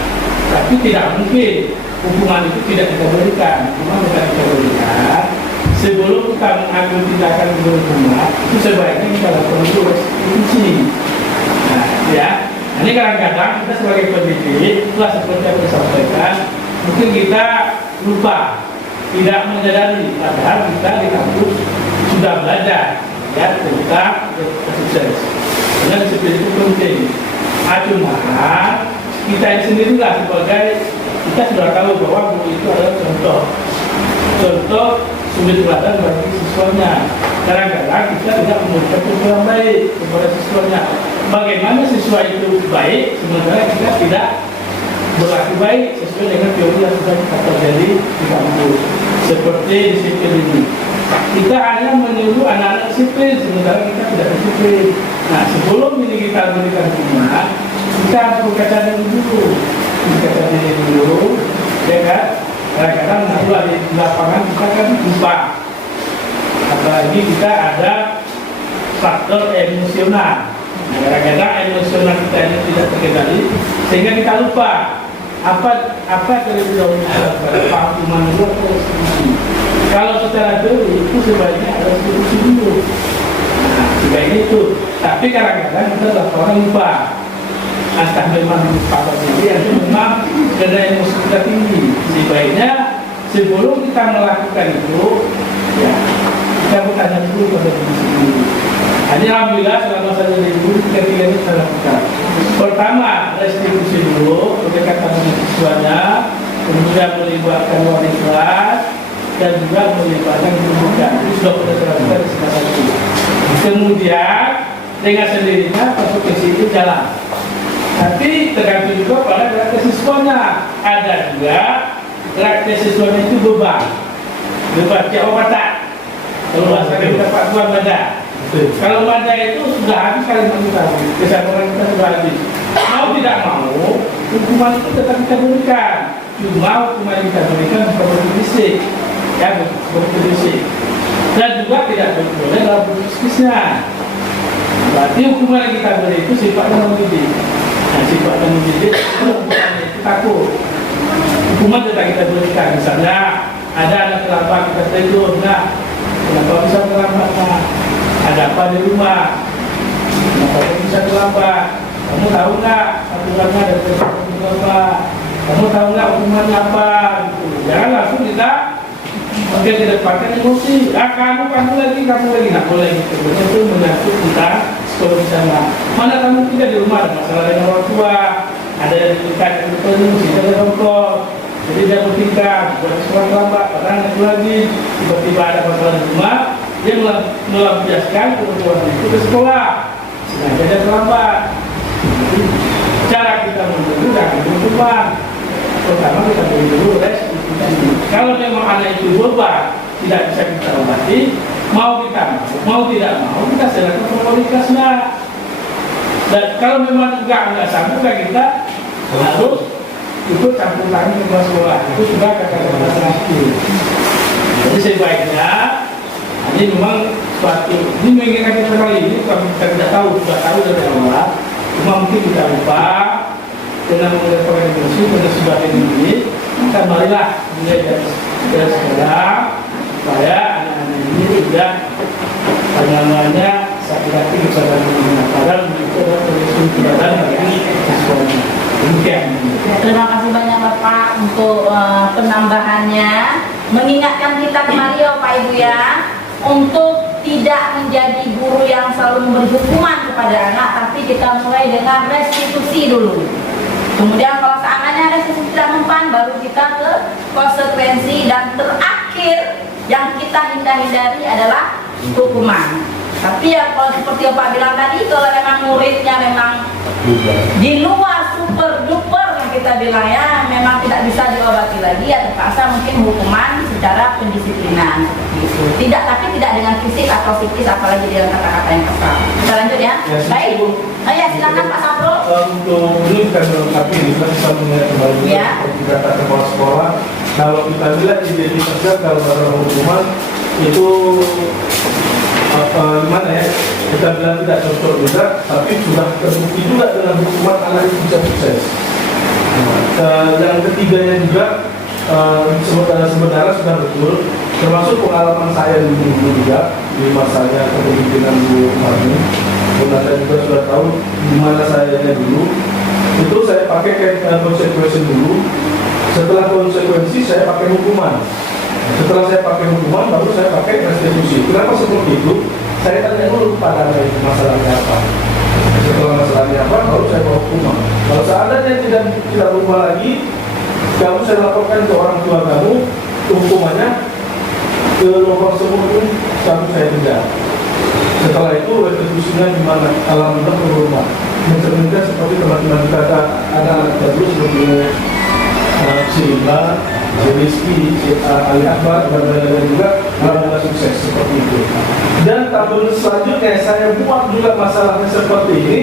tapi tidak mungkin hukuman itu tidak kita berikan. Hukuman tidak kita berikan. Sebelum kita mengambil tindakan hukuman, itu sebaiknya kita lakukan dulu restitusi. Nah, ya. Ini kadang-kadang kita sebagai pendidik, setelah seperti yang saya sampaikan, mungkin kita lupa, tidak menyadari, padahal kita di kampus sudah belajar ya tentang sukses. Karena disiplin itu penting. Cuma kita sendirilah sebagai kita sudah tahu bahwa guru itu adalah contoh sumber teladan bagi siswanya. Kadang-kadang kita tidak memberikan contoh yang baik kepada siswanya. Bagaimana siswa itu baik sementara kita tidak berlaku baik sesuai dengan teori yang sudah kita terjadi di kampus. Seperti disiplin ini, kita hanya menyuruh anak-anak disiplin sementara kita tidak disiplin. Nah, sebelum ini kita berikan hukuman, kita harus berkaca dulu, ya kan? Kadang-kadang di lapangan kita kan lupa, apalagi kita ada faktor emosional. Nah, kadang-kadang emosional kita ini tidak terkendali sehingga kita lupa apa terlebih dahulu hukuman itu atau restitusi. Kalau secara teori itu sebaiknya ada restitusi dulu. Nah, sebaiknya itu. Tapi kadang-kadang kita adalah orang lupa. Entah memang lupa atau tidak, itu memang karena emosi kita tinggi. Sebaiknya sebelum kita melakukan itu, ya kita bertanya dulu pada diri sendiri. Hanya alhamdulillah selama saya jadi guru ketiga ini saya lakukan. Pertama, restitusi dulu, pendekatan dengan siswanya, kemudian melibatkan wali kelas dan juga melibatkan guru. Itu sudah pernah saya lakukan di sekolah itu. Kemudian dengan sendirinya konsekuensi itu jalan. Tapi tergantung juga pada karakter siswanya. Ada juga karakter siswanya itu beban. Jauh mata. Kalau bahasa kita Pak Tuan baca. Kalau baca itu sudah habis kalimat kita, kesadaran kita sudah habis. Mau tidak mau, hukuman itu tetap kita berikan. Cuma hukuman yang kita berikan seperti fisik, ya seperti fisik. Dan juga tidak boleh dalam bentuk psikisnya. Berarti hukuman yang kita beri itu sifatnya mendidik. Nah, sifatnya mendidik itu takut. Hukuman tetap kita berikan. Misalnya ada anak terlambat kita tegur, nah kenapa bisa terlambat? Nah, ada apa di rumah? Kenapa bisa terlambat? Kamu tahu nggak aturannya dari berapa? Kamu tahu nggak hukumannya apa? Gitu. Jangan langsung kita mungkin tidak pakai emosi. Kamu lagi, nggak boleh gitu. Itu menyangkut tentang psikologis sana. Mana kamu tidak di rumah ada masalah dengan orang tua, ada yang dekat dengan penuh, tidak ada rokok. Jadi dia bertingkah, buat sekolah terlambat, padahal itu lagi tiba-tiba ada masalah di rumah, dia melampiaskan kebutuhan itu ke sekolah, sengaja dia terlambat. Jadi, cara kita menunggu jangan berubah. Pertama kita beri dulu restitusi. Kalau memang anak itu beban, tidak bisa kita obati, mau tidak mau kita serahkan ke wali kelasnya. Dan kalau memang nggak sanggup kita harus ikut campur lagi ke sekolah. Itu juga kata-kata terakhir. Jadi sebaiknya ini memang suatu ini mengingatkan kita kali ini kalau kita tidak tahu, sudah tahu dari awal, cuma mungkin kita lupa dengan menggunakan emosi pada sudah ini, maka marilah mulai dari sekarang supaya anak-anak ini tidak namanya sakit-sakit kepada dunia. Padahal itu adalah kesulitan bagi siswanya. Demikian. Terima kasih banyak Bapak untuk penambahannya, mengingatkan kita kembali ya Pak Ibu ya, untuk tidak menjadi guru yang selalu memberi hukuman kepada anak, tapi kita mulai dengan restitusi dulu. Kemudian kalau seandainya restitusi tidak mempan, baru kita ke konsekuensi, dan terakhir yang kita hindari adalah hukuman. Tapi ya kalau seperti yang Pak bilang tadi, kalau memang muridnya memang di luar super duper yang kita bilang ya, memang tidak bisa diobati lagi, ya terpaksa mungkin hukuman secara pendisiplinan seperti itu. Tapi tidak dengan fisik atau psikis, apalagi dengan kata-kata yang kasar. Kita lanjut ya. Baik. Ya silakan Pak Sapro. Untuk ini kita melengkapi kita bisa melihat kembali seperti kata kepala sekolah. Kalau kita lihat identitasnya dalam hukuman itu gimana ya, kita bilang tidak cocok juga, tapi sudah terbukti juga dengan hukuman anak itu bisa sukses. Yang ketiganya juga sebenarnya sudah betul, termasuk pengalaman saya dulu juga di masanya kepemimpinan Bu Marni. Saya juga sudah tahu di mana saya dulu. Itu saya pakai konsekuensi dulu. Setelah konsekuensi saya pakai hukuman. Setelah saya pakai hukuman, baru saya pakai restitusi. Kenapa seperti itu? Saya tanya dulu pada masalahnya apa. Setelah masalahnya apa, baru saya bawa hukuman. Kalau seandainya tidak berubah lagi, kamu saya laporkan ke orang tua kamu, hukumannya ke nomor telepon kamu saya denda. Setelah itu restitusinya gimana? Alhamdulillah berubah. Mencerminkan seperti teman-teman kita ada dulu seperti si Imba, si Rizky, si Ali Akbar, dan lain-lain juga alhamdulillah sukses seperti itu. Dan tahun selanjutnya saya buat juga masalahnya seperti ini,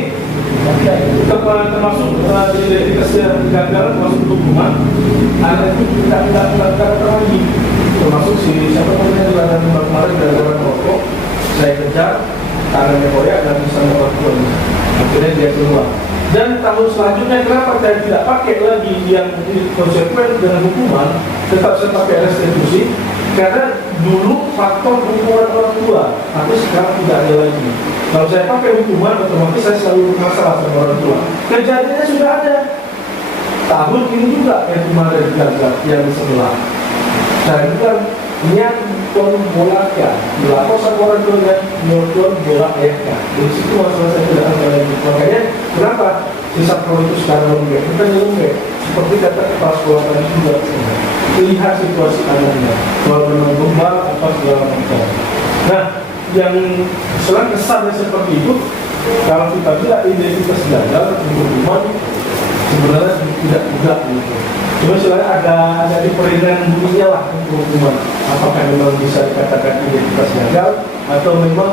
termasuk identitas yang gagal, termasuk hukuman, anak itu tidak melakukan lagi, termasuk si siapa namanya di kemarin dari orang rokok, saya kejar, tangannya koyak dan bisa melakukan, akhirnya dia keluar. Dan tahun selanjutnya kenapa saya tidak pakai lagi yang konsekuen dengan hukuman, tetap saya pakai restitusi, karena dulu faktor hukuman orang tua, tapi sekarang tidak ada lagi. Kalau saya pakai hukuman, otomatis saya selalu bermasalah sama orang tua. Kejadiannya sudah ada. Tahun ini juga yang kemarin gagal yang sebelah. Saya bilang, niat bola berlaku sama orang tua yang nonton bola ayahnya. Dari situ masalah saya tidak ada lagi. Makanya kenapa sisa pro itu sekarang lembek? Bukan lembek. Seperti kata kepala sekolah tadi juga. Lihat situasi anaknya. Kalau memang gombal apa segala macam. Nah, yang selain kesannya seperti itu, kalau kita bilang identitas gagal untuk hukuman, sebenarnya tidak juga gitu. Cuma selain ada di peringatan bunyinya lah untuk hukuman. Apakah memang bisa dikatakan identitas gagal atau memang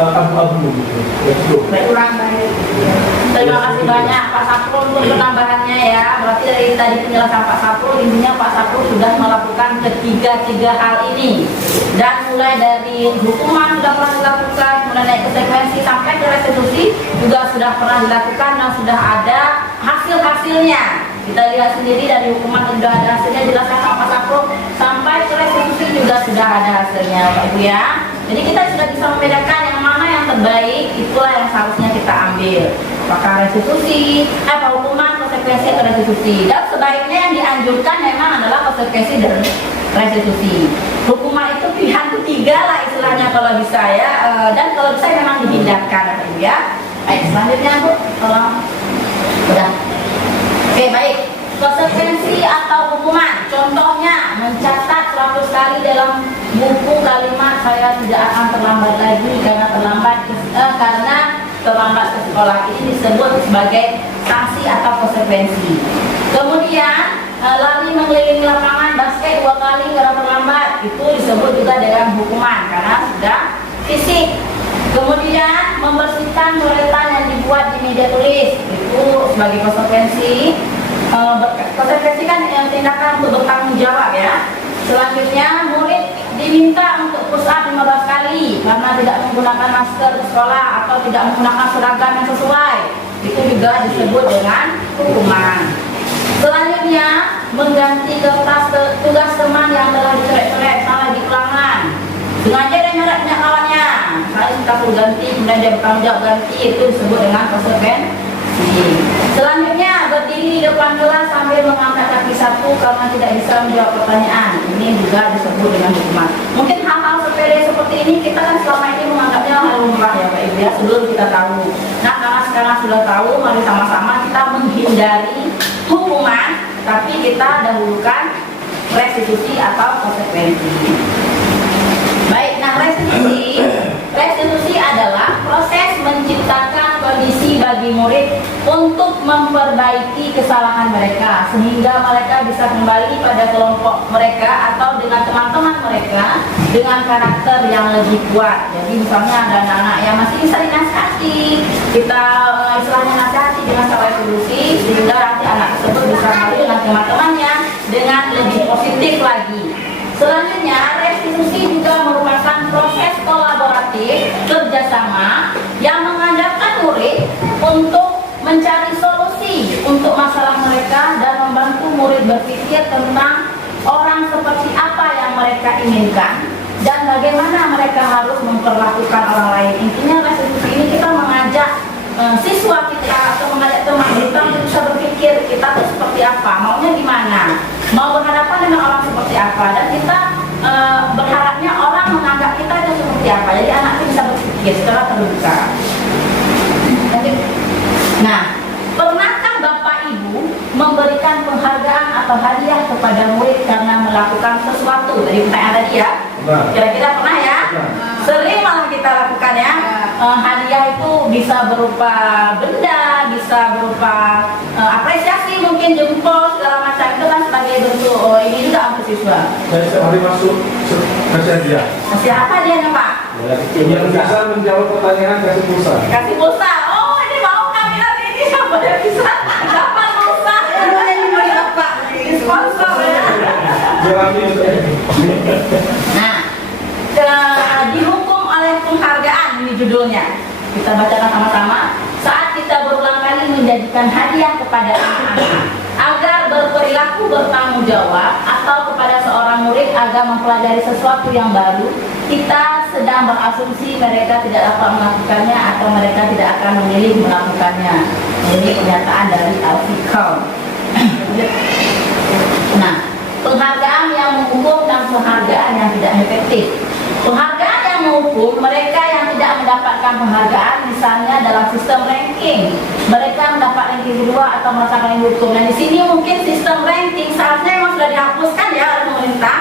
abu-abu gitu. Kurang baik. Terima kasih banyak Pak Saprul untuk penambahannya ya. Berarti dari tadi penjelasan Pak Saprul, intinya Pak Saprul sudah melakukan ketiga hal ini. Dan mulai dari hukuman sudah pernah dilakukan, mulai dari konsekuensi sampai ke restitusi juga sudah pernah dilakukan dan sudah ada hasil-hasilnya. Kita lihat sendiri dari hukuman sudah ada hasilnya, jelaskan sama Pak Saprul, sampai ke restitusi juga sudah ada hasilnya Pak Ibu ya. Jadi kita sudah bisa membedakan yang mana yang terbaik, itulah yang seharusnya kita ambil. Apakah restitusi, hukuman, konsekuensi atau restitusi. Dan sebaiknya yang dianjurkan memang adalah konsekuensi dan restitusi. Hukuman itu pilihan ketiga lah istilahnya kalau bisa ya. Dan kalau bisa memang dihindarkan Pak Ibu ya. Baik, selanjutnya Bu, tolong. Udah. Oke, baik. Konsekuensi atau hukuman, contohnya mencatat 100 kali dalam buku kalimat saya tidak akan terlambat lagi karena terlambat ke sekolah, ini disebut sebagai sanksi atau konsekuensi. Kemudian lari mengelilingi lapangan basket 2 kali karena terlambat, itu disebut juga dengan hukuman karena sudah fisik. Kemudian membersihkan coretan yang dibuat di meja tulis, itu sebagai konsekuensi. Konsekuensi kan yang tindakan untuk bertanggung jawab ya. Selanjutnya murid diminta untuk push up 15 kali karena tidak menggunakan masker di sekolah atau tidak menggunakan seragam yang sesuai, itu juga disebut dengan hukuman. Selanjutnya mengganti kertas tugas teman yang telah dicoret-coret salah di ulangan, sengaja dia nyoret punya kawannya, saya minta ganti, kemudian dia bertanggung jawab ganti, itu disebut dengan konsekuensi. Selanjutnya berdiri di depan kelas sambil mengangkat kaki satu karena tidak bisa menjawab pertanyaan, ini juga disebut dengan hukuman. Mungkin hal-hal sepele seperti ini kita kan selama ini menganggapnya hal lumrah ya Pak Ibu ya, sebelum kita tahu. Nah karena sekarang sudah tahu, mari sama-sama kita menghindari hukuman, tapi kita dahulukan restitusi atau konsekuensi. Baik, nah restitusi adalah proses menciptakan kondisi bagi murid untuk memperbaiki kesalahan mereka sehingga mereka bisa kembali pada kelompok mereka atau dengan teman-teman mereka dengan karakter yang lebih kuat. Jadi misalnya ada anak-anak yang masih bisa dinasihati, kita istilahnya nasihati dengan cara restitusi sehingga nanti anak tersebut bisa kembali dengan teman-temannya dengan lebih positif lagi. Selanjutnya, restitusi juga merupakan proses kolaboratif kerjasama yang mengandalkan murid untuk mencari solusi untuk masalah mereka dan membantu murid berpikir tentang seperti apa yang mereka inginkan dan bagaimana mereka harus memperlakukan orang lain. Intinya restitusi ini kita mengajak siswa kita atau mengajak teman kita untuk bisa berpikir kita tuh seperti apa, maunya gimana, mau berhadapan dengan orang seperti apa, dan kita berharapnya orang menganggap kita itu seperti apa. Jadi anak itu bisa berpikir secara terbuka. Nah, pernahkah Bapak Ibu memberikan penghargaan atau hadiah kepada murid karena melakukan sesuatu? Dari pertanyaan tadi ya, kira-kira pernah ya? Sering malah kita lakukan ya. Hadiah itu bisa berupa benda, bisa berupa apresiasi, mungkin jempol segala macam, itu kan sebagai bentuk ini juga untuk siswa. Saya setiap hari masuk kasih hadiah. Kasih apa dia Pak? Yang bisa menjawab pertanyaan kasih pulsa. Kasih pulsa. Oh, ini mau kami nanti ini siapa yang bisa dapat pulsa? Ini mau dapat sponsor ya. Nah, dihukum oleh penghargaan, ini judulnya. Kita bacakan sama-sama. Saat kita berulang kali menjadikan hadiah kepada anak-anak agar berperilaku bertanggung jawab atau kepada seorang murid agar mempelajari sesuatu yang baru, kita sedang berasumsi mereka tidak dapat melakukannya atau mereka tidak akan memilih melakukannya. Ini pernyataan dari Al-Fikal. Nah, penghargaan yang menghukum dan penghargaan yang tidak efektif. Penghargaan yang menghukum mereka yang tidak mendapatkan penghargaan, misalnya dalam sistem ranking, mereka mendapat ranking kedua atau merasakan yang dihukum. Dan di sini mungkin sistem ranking seharusnya memang sudah dihapuskan ya oleh pemerintah.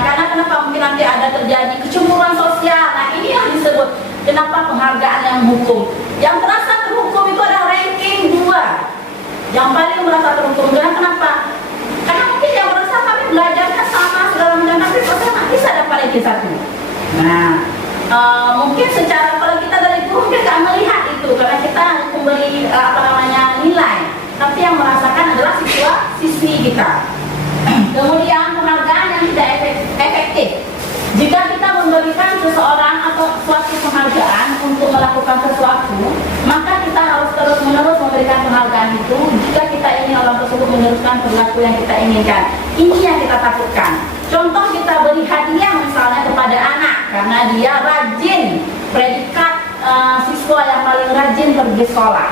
Karena kenapa mungkin nanti ada terjadi kecemburuan sosial. Nah, ini yang disebut kenapa penghargaan yang menghukum. Yang merasa terhukum itu adalah ranking 2. Yang paling merasa terhukum. Kenapa? Karena mungkin yang merasa kami belajarnya sama segala macam, tapi saya nggak bisa dapat ranking 1. Nah, mungkin secara kalau kita dari guru mungkin nggak melihat itu karena kita memberi nilai, tapi yang merasakan adalah siswa-siswi kita. Kemudian penghargaan yang tidak efektif. Jika kita memberikan seseorang atau suatu penghargaan untuk melakukan sesuatu, maka kita harus terus-menerus memberikan penghargaan itu jika kita ingin orang tersebut meneruskan perilaku yang kita inginkan. Ini yang kita takutkan. Contoh, kita beri hadiah misalnya kepada anak karena dia rajin, predikat siswa yang paling rajin pergi sekolah.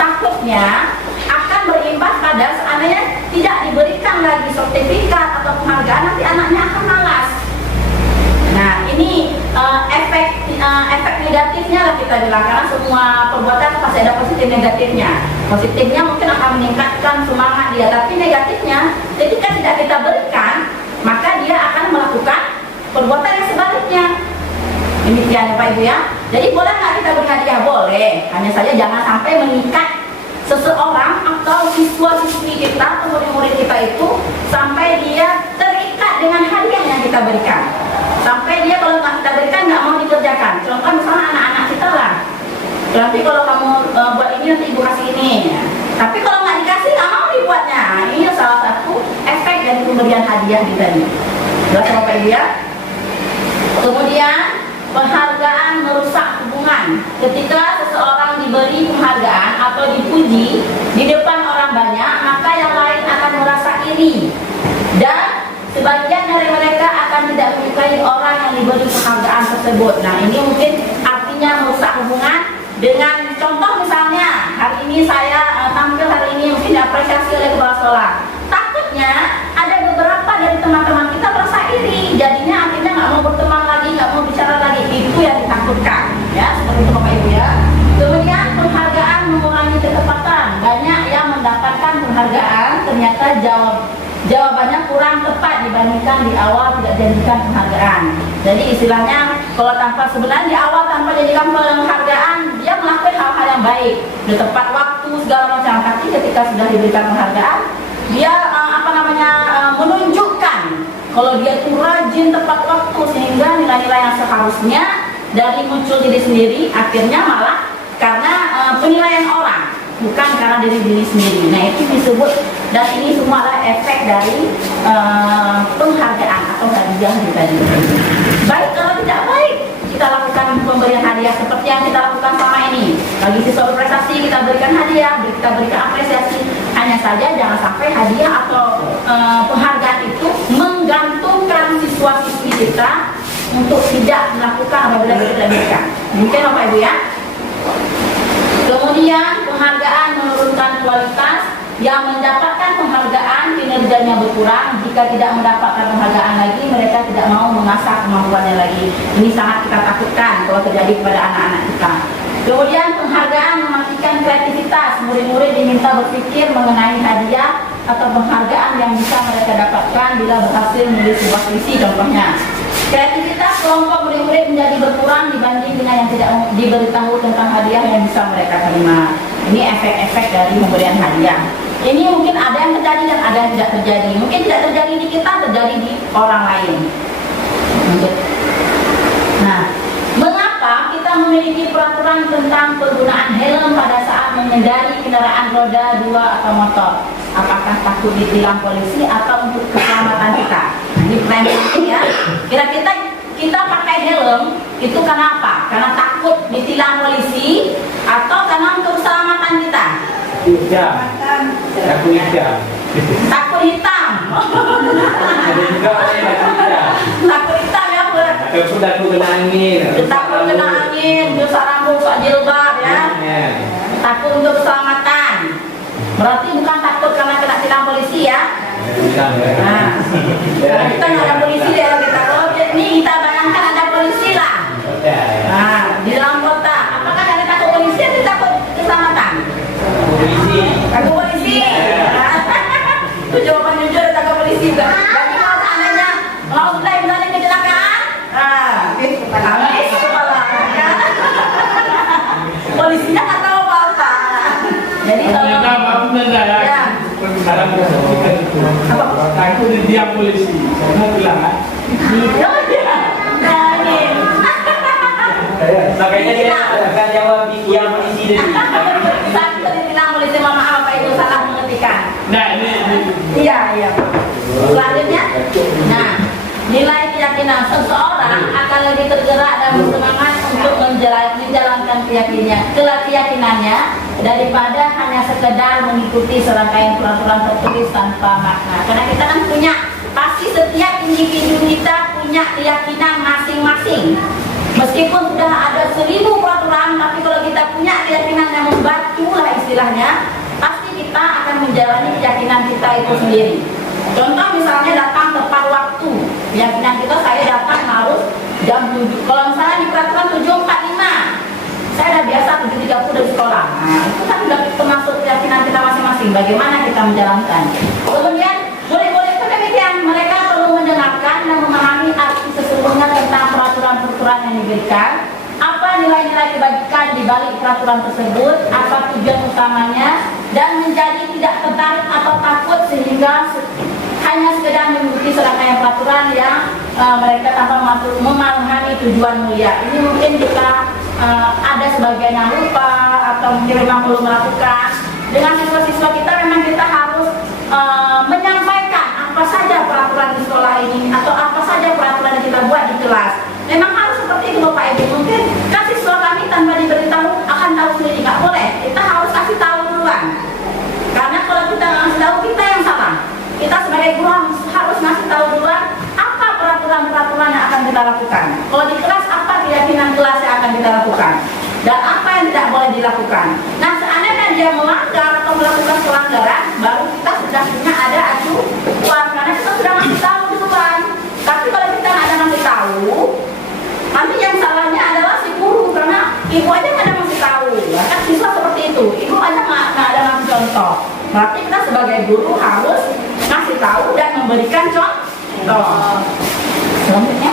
Takutnya akan berimbas pada seandainya tidak diberikan lagi sertifikat atau penghargaan, nanti anaknya akan malas. Nah, ini efek negatifnya lah kita bilang, karena semua perbuatan pasti ada positif negatifnya. Positifnya mungkin akan meningkatkan semangat dia, tapi negatifnya ketika tidak kita berikan, maka dia akan melakukan perbuatan yang sebaliknya. Demikian Pak Ibu ya. Jadi boleh nggak kita beri hadiah? Boleh. Hanya saja jangan sampai mengikat seseorang atau siswa-siswi kita atau murid-murid kita itu sampai dia terikat dengan hadiah yang kita berikan. Sampai dia kalau nggak kita berikan nggak mau dikerjakan. Contoh misalnya anak-anak kita lah. Nanti kalau kamu buat ini nanti ibu kasih ini. Tapi kalau nggak dikasih nggak mau dibuatnya. Ini salah satu efek dari pemberian hadiah kita ini. Jelas Bapak Ibu ya. Kemudian penghargaan merusak hubungan. Ketika seseorang diberi penghargaan atau dipuji di depan orang banyak, maka yang lain akan merasa iri. Dan sebagian dari mereka akan tidak menyukai orang yang diberi penghargaan tersebut. Nah, ini mungkin artinya merusak hubungan dengan contoh misalnya, hari ini saya tampil hari ini mungkin diapresiasi oleh kepala sekolah. Takutnya ada beberapa dari teman-teman kita merasa iri, jadinya akhirnya nggak mau berteman lagi, nggak mau bicara lagi. Itu yang ditakutkan, ya seperti itu Bapak Ibu ya. Kemudian penghargaan mengurangi ketepatan. Banyak yang mendapatkan penghargaan ternyata jawabannya kurang tepat dibandingkan di awal tidak janjikan penghargaan. Jadi istilahnya kalau tanpa sebenarnya di awal tanpa janjikan penghargaan dia melakukan hal-hal yang baik, di tepat waktu segala macam. Tapi ketika sudah diberikan penghargaan, dia menunjukkan kalau dia itu rajin tepat waktu sehingga nilai-nilai yang seharusnya dari muncul diri sendiri akhirnya malah karena penilaian orang, bukan karena diri sendiri. Nah, itu disebut, dan ini semua adalah efek dari penghargaan atau hadiah tadi. Baik kalau tidak baik, kita lakukan pemberian hadiah seperti yang kita lakukan selama ini. Bagi siswa berprestasi kita berikan hadiah, kita berikan apresiasi. Hanya saja jangan sampai hadiah atau penghargaan itu menggantungkan siswa-siswi kita untuk tidak melakukan apabila kita tidak bisa. Mungkin Bapak Ibu ya. Kemudian penghargaan menurunkan kualitas, yang mendapatkan penghargaan kinerjanya berkurang. Jika tidak mendapatkan penghargaan lagi, mereka tidak mau mengasah kemampuannya lagi. Ini sangat kita takutkan kalau terjadi kepada anak-anak kita. Kemudian penghargaan mematikan kreativitas. Murid-murid diminta berpikir mengenai hadiah atau penghargaan yang bisa mereka dapatkan bila berhasil menulis sebuah puisi contohnya. Kreativitas kelompok murid-murid menjadi berkurang dibanding dengan yang tidak diberitahu tentang hadiah yang bisa mereka terima. Ini efek-efek dari pemberian hadiah. Ini mungkin ada yang terjadi dan ada yang tidak terjadi. Mungkin tidak terjadi di kita, terjadi di orang lain. Nah, mengapa kita memiliki peraturan tentang penggunaan helm pada saat mengendarai kendaraan roda 2 atau motor? Apakah takut ditilang polisi atau untuk keselamatan kita? Nah, ini pertanyaan penting ya. Kira-kira kita pakai helm itu karena apa? Karena takut ditilang polisi atau karena untuk keselamatan kita? Hitam. Takut hitam. Takut hitam. Ada juga orang yang takut hitam. Takut hitam ya, Bu. Takut takut kena angin. Takut kena angin, rusak rambut, rusak jilbab ya. Takut untuk keselamatan. Berarti bukan takut karena kena tilang polisi ya. Nah, karena kita nggak ada polisi ya kita. Kalau ini kita bayangkan ada polisi lah. Nah, di dalam kota. Apakah ada takut polisi atau takut keselamatan? Polisi. Takut polisi. Itu jawaban jujur, takut polisi juga. Jadi kalau seandainya mau mulai misalnya kecelakaan, habis kepala. Polisinya nggak tahu apa-apa. Jadi Ternyata maaf Nanda ya. Ya. Sekarang nah itu di dia polisi. Saya bilang kan. Oh, iya. Nah, ini. Makanya dia akan jawab yang polisi tadi. Saat itu dibilang polisi, mohon maaf Pak Ibu salah mengetikkan. Nah ini Iya. Selanjutnya, nah, nilai keyakinan seseorang akan lebih tergerak dan bersemangat untuk menjalankan keyakinannya daripada hanya sekedar mengikuti serangkaian peraturan tertulis tanpa makna. Karena kita kan pasti setiap individu kita punya keyakinan masing-masing. Meskipun sudah ada 1000 peraturan, tapi kalau kita punya keyakinan yang membantu lah istilahnya, pasti kita akan menjalani keyakinan kita itu sendiri. Contoh misalnya datang tepat waktu. Keyakinan kita, saya datang harus jam 7. Kalau misalnya di peraturan 7.45, saya udah biasa 7.30 dari sekolah. Nah, itu kan sudah termasuk keyakinan kita masing-masing. Bagaimana kita menjalankan? Kemudian boleh-boleh itu demikian. Mereka perlu mendengarkan dan memahami arti sesungguhnya tentang peraturan-peraturan yang diberikan. Apa nilai-nilai kebajikan di balik peraturan tersebut? Apa tujuan utamanya? Dan menjadi tidak tertarik atau takut sehingga hanya sekedar mengikuti serangkaian peraturan yang mereka tanpa memahami tujuan mulia. Ini mungkin kita ada sebagian yang lupa atau mungkin memang perlu melakukan. Dengan siswa-siswa kita memang kita harus menyampaikan apa saja peraturan di sekolah ini atau apa saja peraturan yang kita buat di kelas. Memang harus seperti itu Bapak Ibu. Mungkin kan siswa kami tanpa diberitahu akan tahu sendiri, nggak boleh. Kita harus kasih tahu duluan. Karena kalau kita nggak kasih tahu, kita yang salah. Kita sebagai guru harus ngasih tahu duluan apa peraturan-peraturan yang akan kita lakukan. Kalau di kelas, apa keyakinan kelas yang akan kita lakukan dan apa yang tidak boleh dilakukan. Nah, seandainya dia melanggar atau melakukan pelanggaran, baru kita sudah punya ada acuan karena kita sudah ngasih tahu duluan. Tapi kalau kita nggak ada ngasih tahu, nanti yang salahnya adalah si guru karena ibu aja nggak ada ngasih tahu. Kan siswa seperti itu, ibu aja nggak ada ngasih contoh. Berarti kita sebagai guru harus ngasih tahu dan memberikan contoh. Selanjutnya,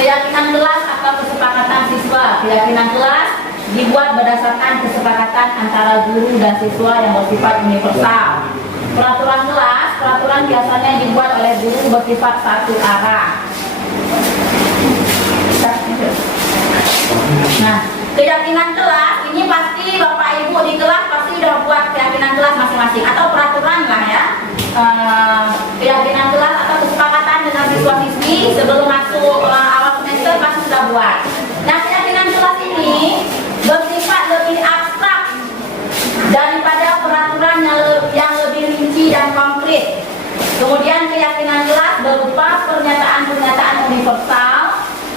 keyakinan kelas atau kesepakatan siswa. Keyakinan kelas dibuat berdasarkan kesepakatan antara guru dan siswa yang bersifat universal. Peraturan biasanya dibuat oleh guru bersifat satu arah. Nah, keyakinan kelas ini pasti Bapak Ibu di kelas pasti udah buat keyakinan kelas masing-masing atau peraturan lah ya. Keyakinan kelas atau kesepakatan dengan siswa-siswi sebelum masuk awal semester pasti sudah buat. Nah, keyakinan kelas ini bersifat lebih abstrak daripada peraturan yang lebih rinci dan konkret. Kemudian keyakinan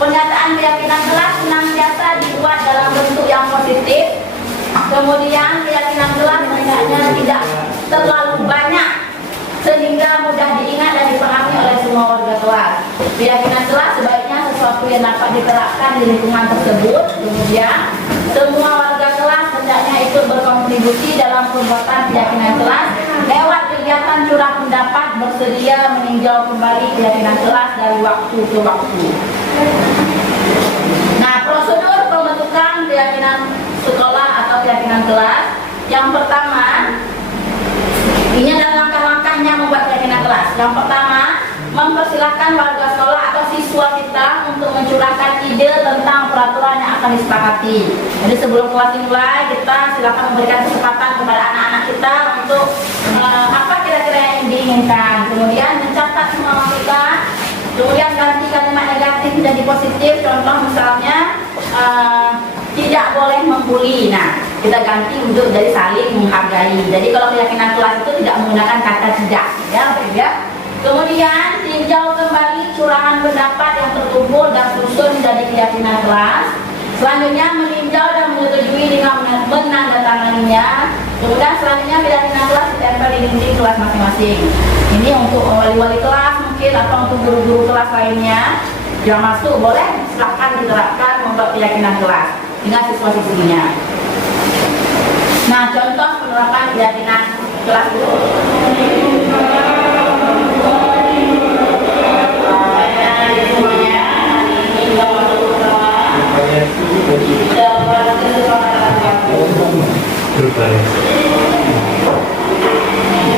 pernyataan keyakinan kelas senantiasa dibuat dalam bentuk yang positif. Kemudian keyakinan kelas hendaknya tidak terlalu banyak sehingga mudah diingat dan dipahami oleh semua warga kelas. Keyakinan kelas sebaiknya sesuatu yang dapat diterapkan di lingkungan tersebut. Kemudian semua warga kelas hendaknya ikut berkontribusi dalam pembuatan keyakinan kelas lewat kegiatan curah pendapat, bersedia meninjau kembali keyakinan kelas dari waktu ke waktu. Nah, prosedur pembentukan keyakinan sekolah atau keyakinan kelas. Yang pertama, ini adalah langkah-langkahnya membuat keyakinan kelas. Yang pertama, mempersilahkan warga sekolah atau siswa kita untuk mencurahkan ide tentang peraturan yang akan disepakati. Jadi sebelum kelas dimulai, kita silakan memberikan kesempatan kepada anak-anak kita untuk apa kira-kira yang diinginkan. Kemudian mencatat semua masukan. Kemudian ganti kalimat negatif menjadi positif. Contoh misalnya tidak boleh membuli. Nah, kita ganti untuk dari saling menghargai. Jadi kalau keyakinan kelas itu tidak menggunakan kata tidak, ya. Kemudian tinjau kembali curahan pendapat yang terkumpul dan susun menjadi keyakinan kelas. Selanjutnya meninjau dan menyetujui dengan menandatanganinya. Kemudian selanjutnya keyakinan kelas ditempel di dinding kelas masing-masing. Ini untuk wali-wali kelas mungkin atau untuk guru-guru kelas lainnya yang masuk boleh silakan diterapkan membuat keyakinan kelas dengan siswa-siswinya. Nah, contoh penerapan keyakinan kelas itu.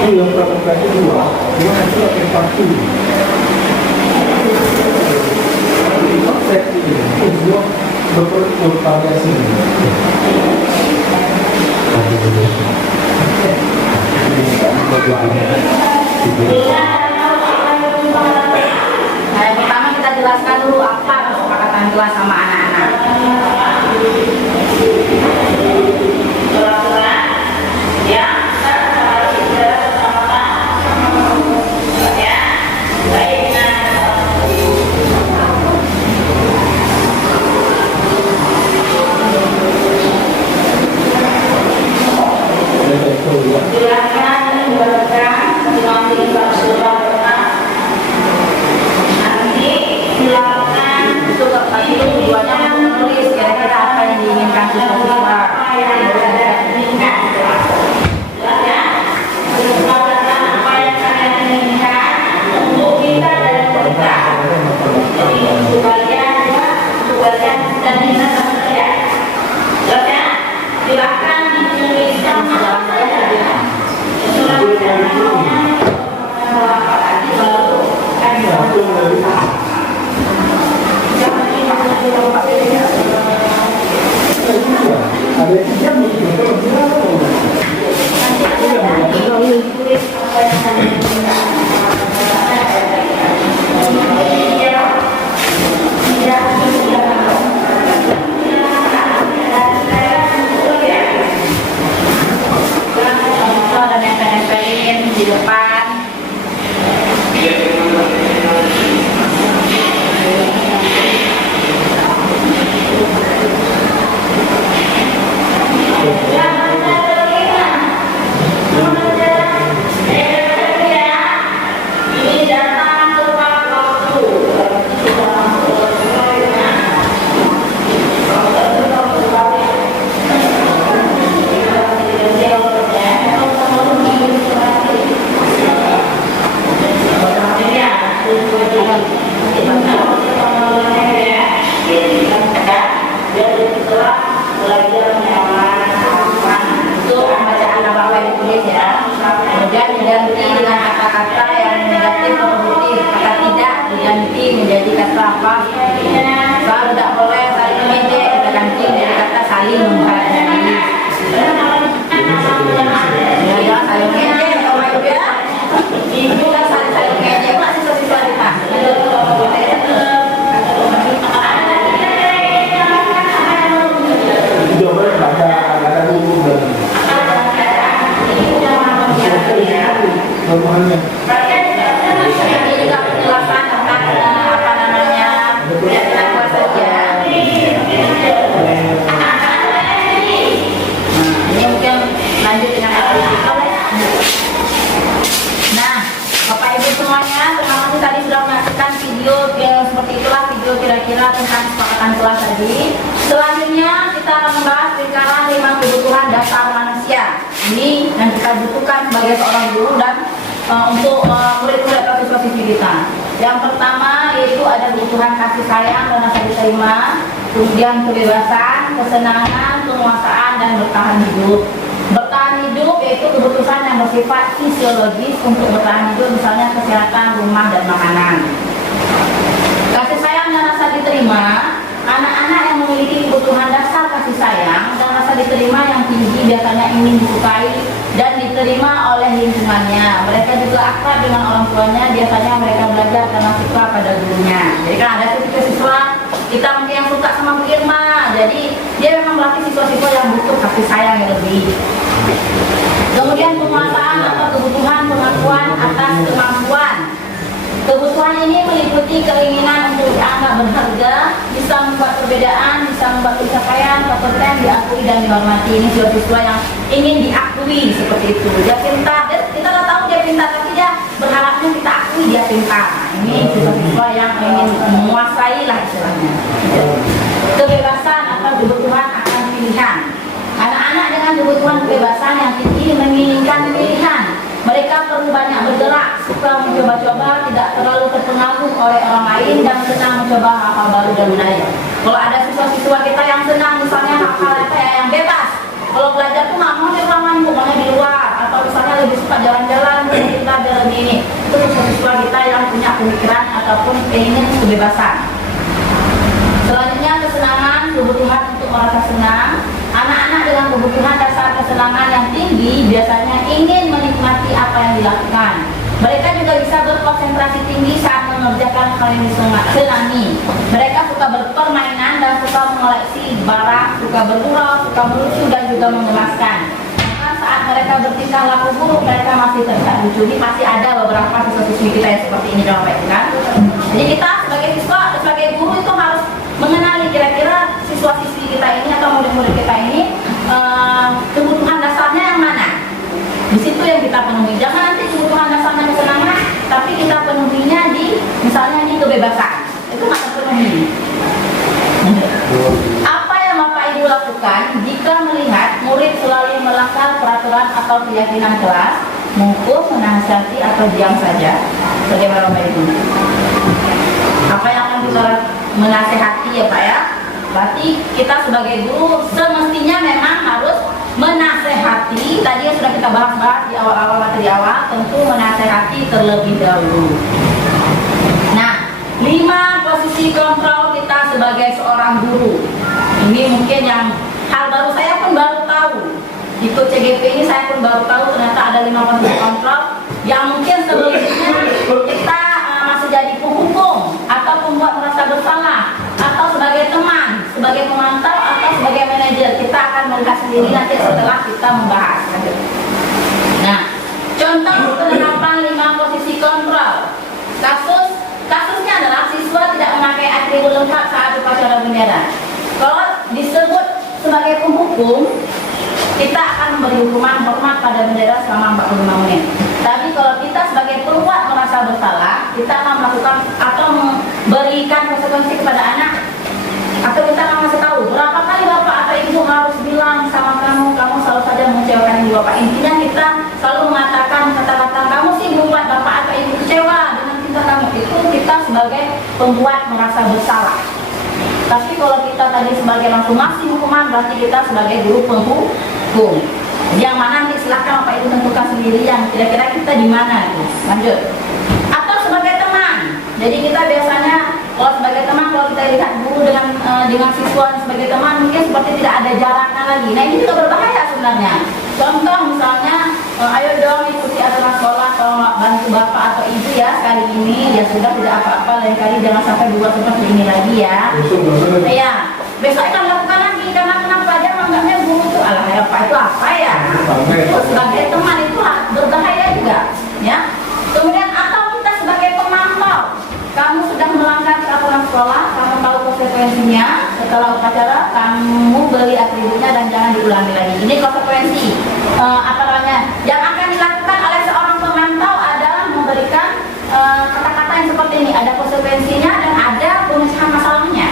Itu yang pertama kedua, itu akan pasti. Konsep ini semua bervariasi. Nah, yang pertama kita jelaskan dulu apa kesepakatan kelas sama anak-anak. Ya, tujuannya untuk menulis kira-kira apa yang diinginkan siswa-siswa. Apa yang kalian inginkan untuk kita dan kita. Jadi untuk kalian dan kita sama saya. Silakan dituliskan dalam saya. Ada yang di depan. Kemudian diganti dengan kata-kata yang negatif atau positif. Kata tidak diganti menjadi kata apa? Kalau tidak boleh saling mengejek, kita ganti menjadi kata saling menghargai. Ya, jangan saling mengejek, kalau itu ya. Ibu kan saling mengejek, masih siswa kita. Ini juga penjelasan tentang apa namanya keyakinan kelas membahas lingkaran 5 kebutuhan dasar manusia. Ini yang kita butuhkan sebagai seorang guru dan untuk murid-murid atau siswa-siswi kita. Yang pertama yaitu ada kebutuhan kasih sayang dan rasa diterima, kemudian kebebasan, kesenangan, penguasaan, dan bertahan hidup. Bertahan hidup yaitu kebutuhan yang bersifat fisiologis untuk bertahan hidup, misalnya kesehatan, rumah, dan makanan. Kasih sayang dan rasa diterima, anak-anak yang memiliki kebutuhan dasar kasih sayang dan rasa diterima yang tinggi biasanya ingin disukai dan diterima oleh lingkungannya. Mereka juga akrab dengan orang tuanya, biasanya mereka belajar karena suka pada gurunya. Jadi kan ada siswa kita mungkin yang suka sama Bu Irma, jadi dia memang melatih siswa-siswa yang butuh kasih sayang yang lebih. Kemudian penguasaan atau kebutuhan pengakuan atas kemampuan. Kebutuhan ini meliputi keinginan untuk dianggap berharga, bisa membuat perbedaan, bisa membuat pencapaian, kompeten, diakui dan dihormati. Ini siswa-siswa yang ingin diakui seperti itu. Dia pintar, kita nggak tahu dia pintar, tapi dia berharapnya kita akui dia pintar. Ini siswa-siswa yang ingin menguasai lah istilahnya. Kebebasan atau kebutuhan akan pilihan. Anak-anak dengan kebutuhan kebebasan yang tinggi menginginkan pilihan. Mereka perlu banyak bergerak, suka mencoba-coba, tidak terlalu terpengaruh oleh orang lain, dan senang mencoba hal-hal baru dan menarik. Kalau ada siswa-siswa kita yang senang, misalnya hal-hal yang bebas, kalau belajar tuh nggak mau di ruangan, maunya di luar, atau misalnya lebih suka jalan-jalan, kita lebih ini, itu siswa-siswa kita yang punya pemikiran ataupun keinginan kebebasan. Selanjutnya kesenangan, kebutuhan untuk merasa senang. Anak-anak dengan kebutuhan dasar kesenangan yang tinggi biasanya ingin menikmati apa yang dilakukan. Mereka juga bisa berkonsentrasi tinggi saat mengerjakan hal yang disenangi. Mereka suka berpermainan dan suka mengoleksi barang, suka bergurau, suka melucu dan juga mengemaskan. Bahkan saat mereka bertingkah laku buruk, mereka masih terlihat lucu. Ini pasti ada beberapa siswa-siswi kita yang seperti ini, Bapak Ibu kan? Jadi kita sebagai siswa, sebagai guru itu harus mengenali kira-kira siswa-siswi kita ini atau murid-murid kita ini kebutuhan dasarnya yang mana. Di situ yang kita penuhi. Jangan nanti kebutuhan dasarnya kesenangan, tapi kita penuhinya di misalnya di kebebasan. Itu nggak terpenuhi. Apa yang Bapak Ibu lakukan jika melihat murid selalu melanggar peraturan atau keyakinan kelas, menghukum, menasihati atau diam saja? Bagaimana Bapak Ibu? Apa yang akan kita menasehati ya Pak ya? Berarti kita sebagai guru semestinya memang harus menasehati. Tadi yang sudah kita bahas di awal-awal materi awal, tentu menasehati terlebih dahulu. Nah, 5 posisi kontrol kita sebagai seorang guru. Ini mungkin yang hal baru, saya pun baru tahu. Ikut CGP ini saya pun baru tahu ternyata ada 5 posisi kontrol yang mungkin sebelumnya kita masih jadi penghukum atau pembuat merasa bersalah atau sebagai teman, sebagai pemantau atau sebagai manajer. Kita akan melihat sendiri nanti setelah kita membahas. Nah, contoh penerapan 5 posisi kontrol. Kasusnya adalah siswa tidak memakai atribut lengkap saat upacara bendera. Kalau disebut sebagai penghukum, kita akan memberi hukuman hormat pada bendera selama 45 menit. Tapi kalau kita sebagai pembuat merasa bersalah, kita akan melakukan atau memberikan konsekuensi kepada anak, atau kita akan kasih tahu berapa kali bapak atau ibu harus bilang sama kamu selalu saja mengecewakan ibu bapak. Intinya kita selalu mengatakan kata-kata kamu sih membuat bapak atau ibu kecewa dengan cinta kamu. Itu kita sebagai pembuat merasa bersalah. Tapi kalau kita tadi sebagai langsung ngasih hukuman, berarti kita sebagai guru penghukum. Yang mana nanti silahkan Bapak Ibu tentukan sendiri yang kira-kira kita di mana itu. Lanjut. Atau sebagai teman. Jadi kita biasanya kalau sebagai teman, kalau kita lihat guru dengan siswa sebagai teman, mungkin seperti tidak ada jarakan lagi. Nah ini juga berbahaya sebenarnya. Contoh misalnya, ayo dong ikuti aturan sekolah, kalau bantu bapak atau ibu ya sekali ini, ya sudah tidak apa-apa, lain kali jangan sampai buat seperti ini lagi ya. Iya. Besok akan lakukan lagi karena kenapa dia menganggapnya guru itu alah ya Pak itu apa ya? Itu sebagai teman itu berbahaya juga, ya. Kemudian atau kita sebagai pemantau, kamu sudah melanggar peraturan sekolah, kamu tahu konsekuensinya. Setelah upacara kamu beli atributnya dan jangan diulangi lagi. Ini konsekuensi apa namanya yang akan dilakukan oleh seorang pemantau adalah memberikan kata-kata yang seperti ini. Ada konsekuensinya dan ada pemecahan masalahnya.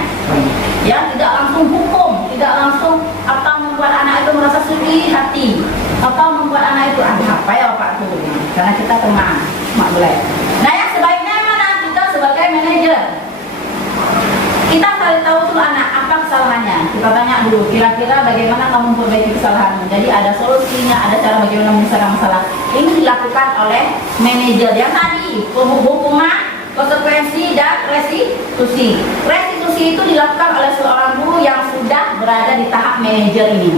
Ya, tidak langsung hukum, tidak langsung atau karena kita teman, mak boleh. Nah yang sebaiknya mana? Kita sebagai manajer, kita cari tahu tuh anak apa kesalahannya. Kita tanya dulu, kira-kira bagaimana kamu memperbaiki kesalahanmu. Jadi ada solusinya, ada cara bagaimana menyelesaikan masalah. Ini dilakukan oleh manajer yang tadi, hukuman, konsekuensi dan restitusi. Restitusi itu dilakukan oleh seorang guru yang sudah berada di tahap manajer ini.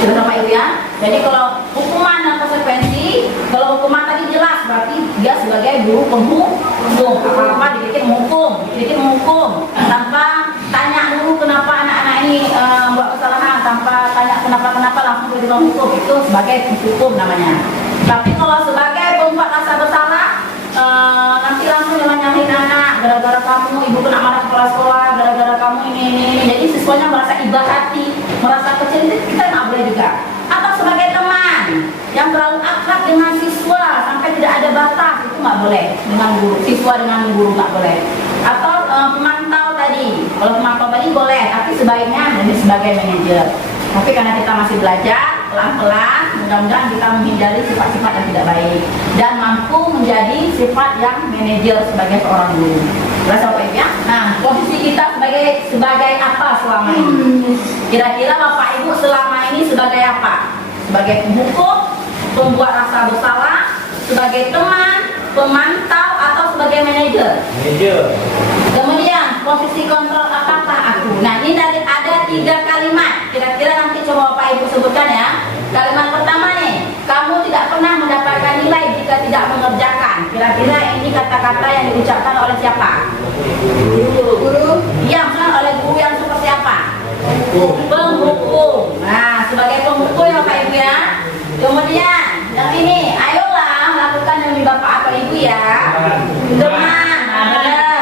Sudah sampai itu ya. Jadi kalau hukuman dan konsekuensi, kalau hukuman tadi jelas berarti dia sebagai guru penghukum. Apa-apa dikit menghukum, tanpa tanya dulu kenapa anak-anak ini buat kesalahan, tanpa tanya kenapa langsung ke hukum, itu sebagai penghukum namanya. Tapi kalau sebagai pembuat rasa bersalah, nanti langsung nyalahin anak, gara-gara kamu ibu kena marah kepala sekolah, gara-gara kamu ini. Jadi siswanya merasa iba hati, merasa kecil, itu kita nggak boleh juga. Atau sebagai teman yang terlalu akrab dengan siswa sampai tidak ada batas, itu nggak boleh dengan guru, siswa dengan guru nggak boleh. Atau pemantau tadi, kalau pemantau tadi boleh, tapi sebaiknya menjadi sebagai manajer. Tapi karena kita masih belajar, pelan-pelan, mudah-mudahan kita menghindari sifat-sifat yang tidak baik dan mampu menjadi sifat yang manajer sebagai seorang guru. Berasa apa ya? Nah, posisi kita sebagai apa selama ini? Kira-kira Bapak Ibu selama ini sebagai apa? Sebagai penghukum, pembuat rasa bersalah, sebagai teman, pemantau, atau sebagai manajer? Manajer. Kemudian posisi kontrol apakah aku? Nah ini ada 3 kalimat. Kira-kira nanti coba Bapak Ibu sebutkan ya. Kalimat pertama nih, kamu tidak pernah mendapatkan nilai jika tidak mengerjakan. Kira-kira ini kata-kata yang diucapkan oleh siapa? Guru. Iya, misalnya oleh guru yang seperti apa? Penghukum. Nah sebagai penghukum ya Bapak Ibu ya. Kemudian yang ini, ayolah lakukan demi Bapak atau Ibu ya. Teman.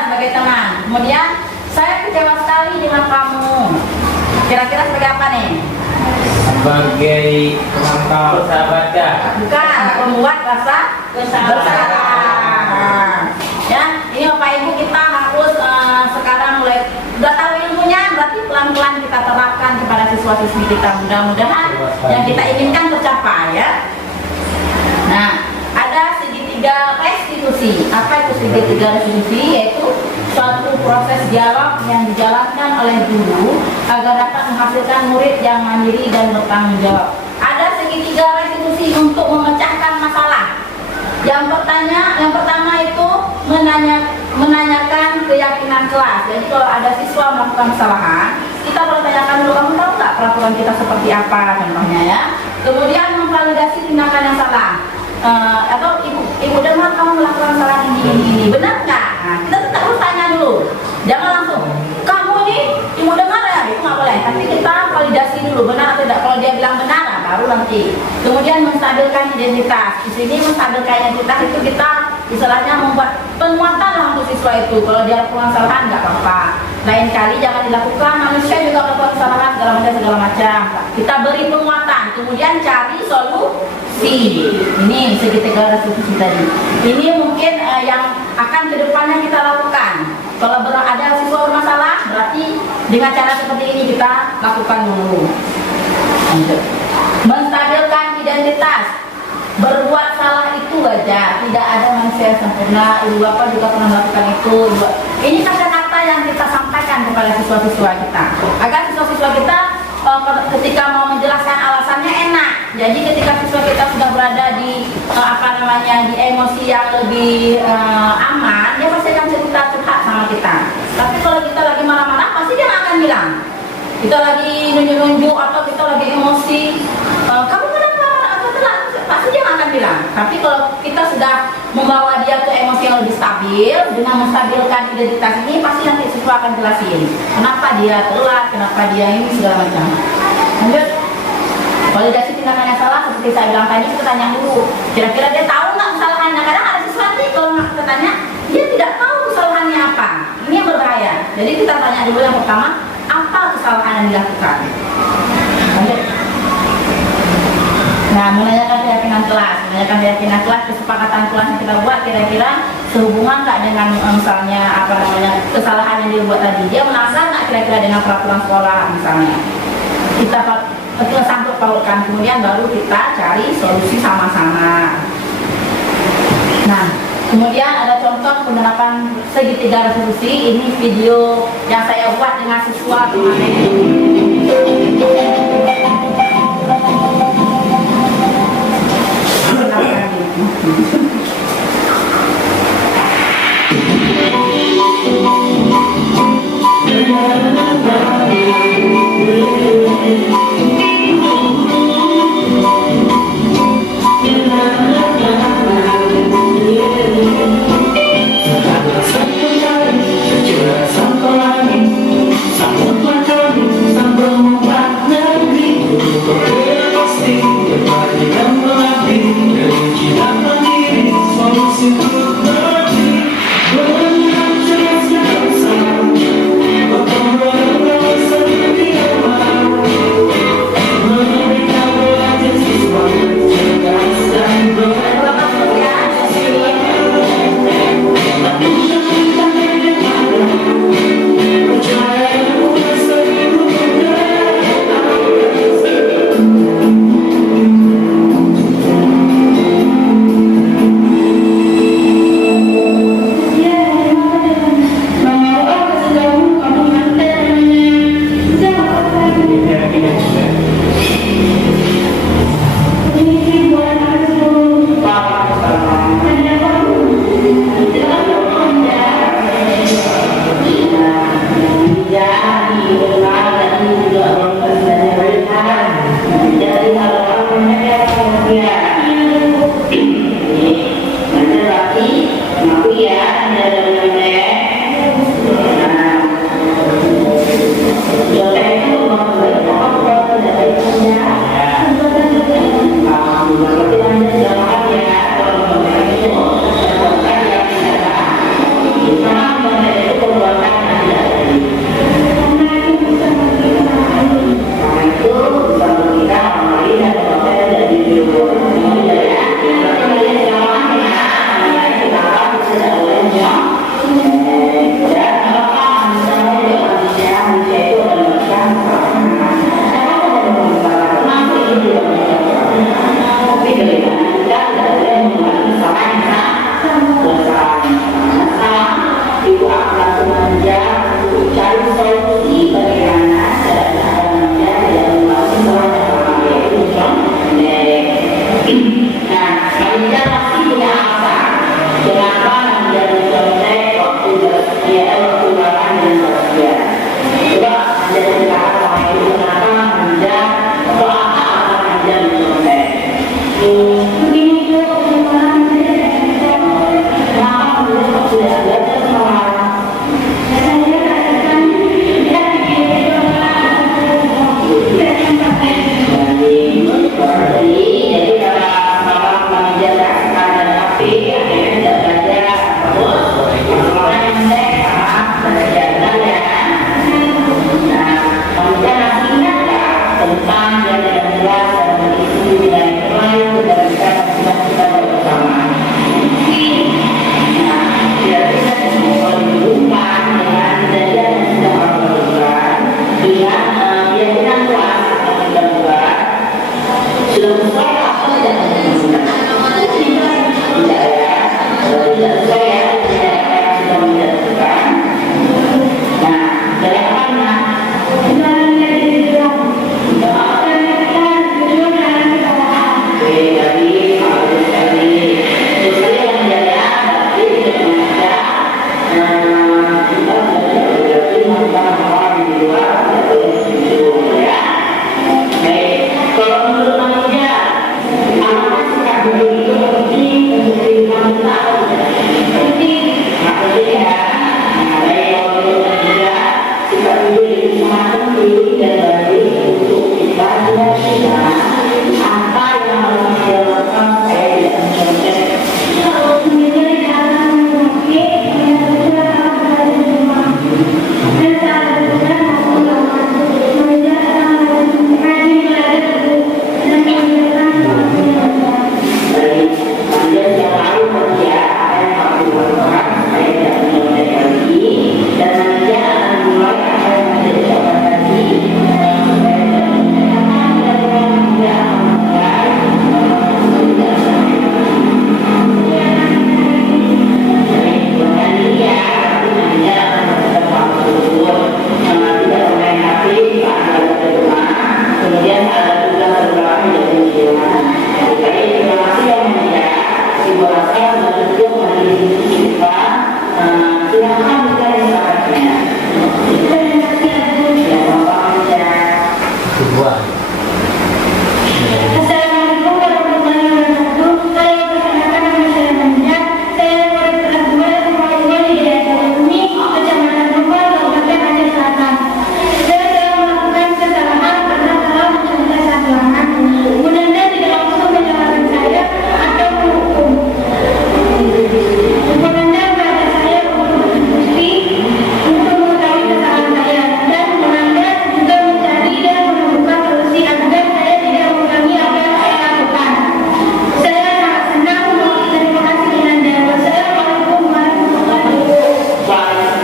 Sebagai teman. Kemudian saya kecewa sekali dengan kamu. Kira-kira sebagai apa nih? Sebagai pemantau persahabatan. Bukan, pembuat rasa bersalah. Ya, ini Bapak Ibu kita harus sekarang mulai udah tahu ilmunya, berarti pelan-pelan kita terapkan kepada siswa-siswi kita. Mudah-mudahan yang kita inginkan tercapai ya. Nah, ada segitiga restitusi. Apa itu segitiga restitusi? Yaitu suatu proses dialog yang dijalankan oleh guru agar dapat menghasilkan murid yang mandiri dan bertanggung jawab. Ada segitiga restitusi untuk memecahkan masalah. Yang pertama itu menanyakan keyakinan kelas. Jadi kalau ada siswa melakukan kesalahan, kita boleh tanyakan dulu, kamu tahu nggak peraturan kita seperti apa contohnya ya. Kemudian memvalidasi tindakan yang salah. Atau ibu dengar kamu melakukan kesalahan ini, benar nggak? Nah, kita tetap harus tanya dulu, jangan langsung kamu ini ibu dengar ya, itu nggak boleh. Tapi kita validasi dulu benar atau tidak. Kalau dia bilang benar, nah, baru nanti. Kemudian menstabilkan identitas. Di sini menstabilkan identitas itu kita istilahnya membuat penguatan lah untuk siswa itu. Kalau dia lakukan kesalahan nggak apa-apa. Lain kali jangan dilakukan. Manusia juga melakukan kesalahan segala macam. Kita beri penguatan. Kemudian cari solusi. Ini segitiga restitusi tadi. Ini mungkin yang akan kedepannya kita lakukan. Kalau ada siswa bermasalah, berarti dengan cara seperti ini kita lakukan dulu. Lanjut. Menstabilkan identitas. Berbuat salah itu wajar. Tidak ada manusia yang sempurna. Ibu bapak juga pernah melakukan itu. Ini kata-kata yang kita sampaikan kepada siswa-siswa kita, agar siswa-siswa kita ketika mau menjelaskan alasannya enak. Jadi ketika siswa kita sudah berada di di emosi yang lebih aman, dia pasti akan cerita curhat sama kita. Tapi kalau kita lagi marah-marah, pasti dia akan bilang. Kita lagi nunjuk-nunjuk atau kita lagi emosi, kamu kenapa atau telat? Pasti dia akan bilang. Tapi kalau kita sudah membawa dia ke emosi yang lebih stabil, dengan menstabilkan identitas ini, pasti nanti siswa akan jelasin kenapa dia telat, kenapa dia ini segala macam. Lanjut. Validasi tindakan yang salah, seperti saya bilang tadi, kita tanya dulu, kira-kira dia tahu nggak kesalahannya. Kadang ada siswa nanti kalau nggak kita tanya, dia tidak tahu kesalahannya apa. Ini yang berbahaya. Jadi kita tanya dulu yang pertama, apa kesalahan yang dilakukan. Lanjut. Nah, menanyakan keyakinan kelas, kesepakatan kelas yang kita buat kira-kira sehubungan nggak dengan misalnya kesalahan yang dia buat tadi. Dia melanggar nggak kira-kira dengan peraturan sekolah misalnya. Kita sangkut pautkan, kemudian baru kita cari solusi sama-sama. Nah, kemudian ada contoh penerapan segitiga resolusi. Ini video yang saya buat dengan siswa kemudian ada tugas terbelakang dari Dewan. Jadi terima kasih yang mulia. Ibu rasa sudah cukup majelis kita. Silakan kita disahkannya. Terima kasih Ibu. Ya, Bapak aja. Sebuah. Assalamualaikum warahmatullahi wabarakatuh. Saya perkenalkan nama saya Nanda. Saya murid kelas 2 sekolah di Desa Bumi, Kecamatan Rembang, Kabupaten Aceh Selatan. Saya telah melakukan kesalahan karena telah mencegah sasaran. Bu Nanda tidak langsung menyalahkan saya atau menghukum. Bu Nanda mengajak saya untuk berdiskusi untuk mengetahui kesalahan saya, dan Bu Nanda juga mencari dan menemukan solusi agar saya tidak mengulangi apa yang saya lakukan. Saya sangat senang. Terima kasih Bu Nanda. Wassalamualaikum warahmatullahi wabarakatuh.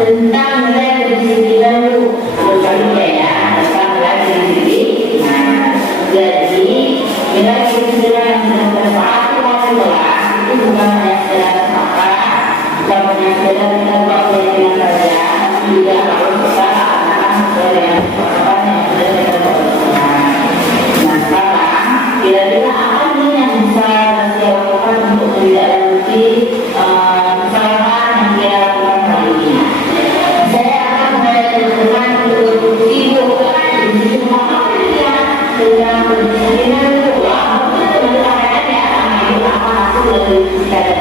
Tentang nilai diri dahulu, ya, tentang nilai diri. Nah, jadi nilai diri yang bermanfaat itu bukan hanya sekedar apa, bukan hanya sekedar kita buat dengan saja, juga harus kita akan sesuai dengan kesepakatan yang sudah kita lakukan. Nah, sekarang kira-kira apa nih yang bisa saya lakukan untuk menindaklanjuti kesalahan yang dia lakukan kali ini? Saya akan mulai dengan ibu dengan berdisiplinan itu dari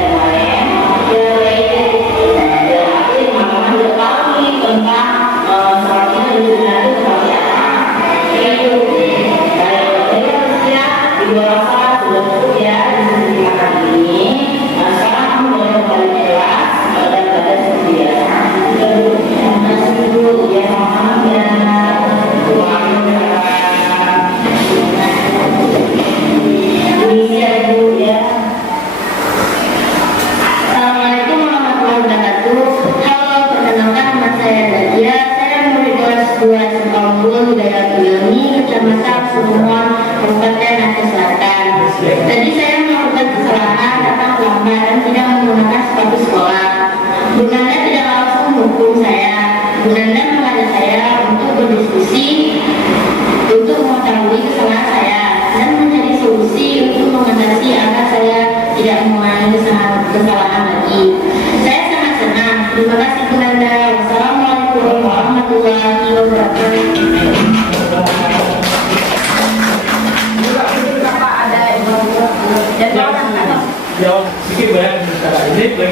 kemarin jadi makanan sudah tahu nih tentang salatnya berdisiplinan itu seperti apa. Itu saya siap ibu rasa sudah cukup ya disiplin ini. Sekarang kamu boleh kembali kelas dan belajar seperti biasa. Terima kasih dulu ya sama-sama ya. Ini ya Bu ya.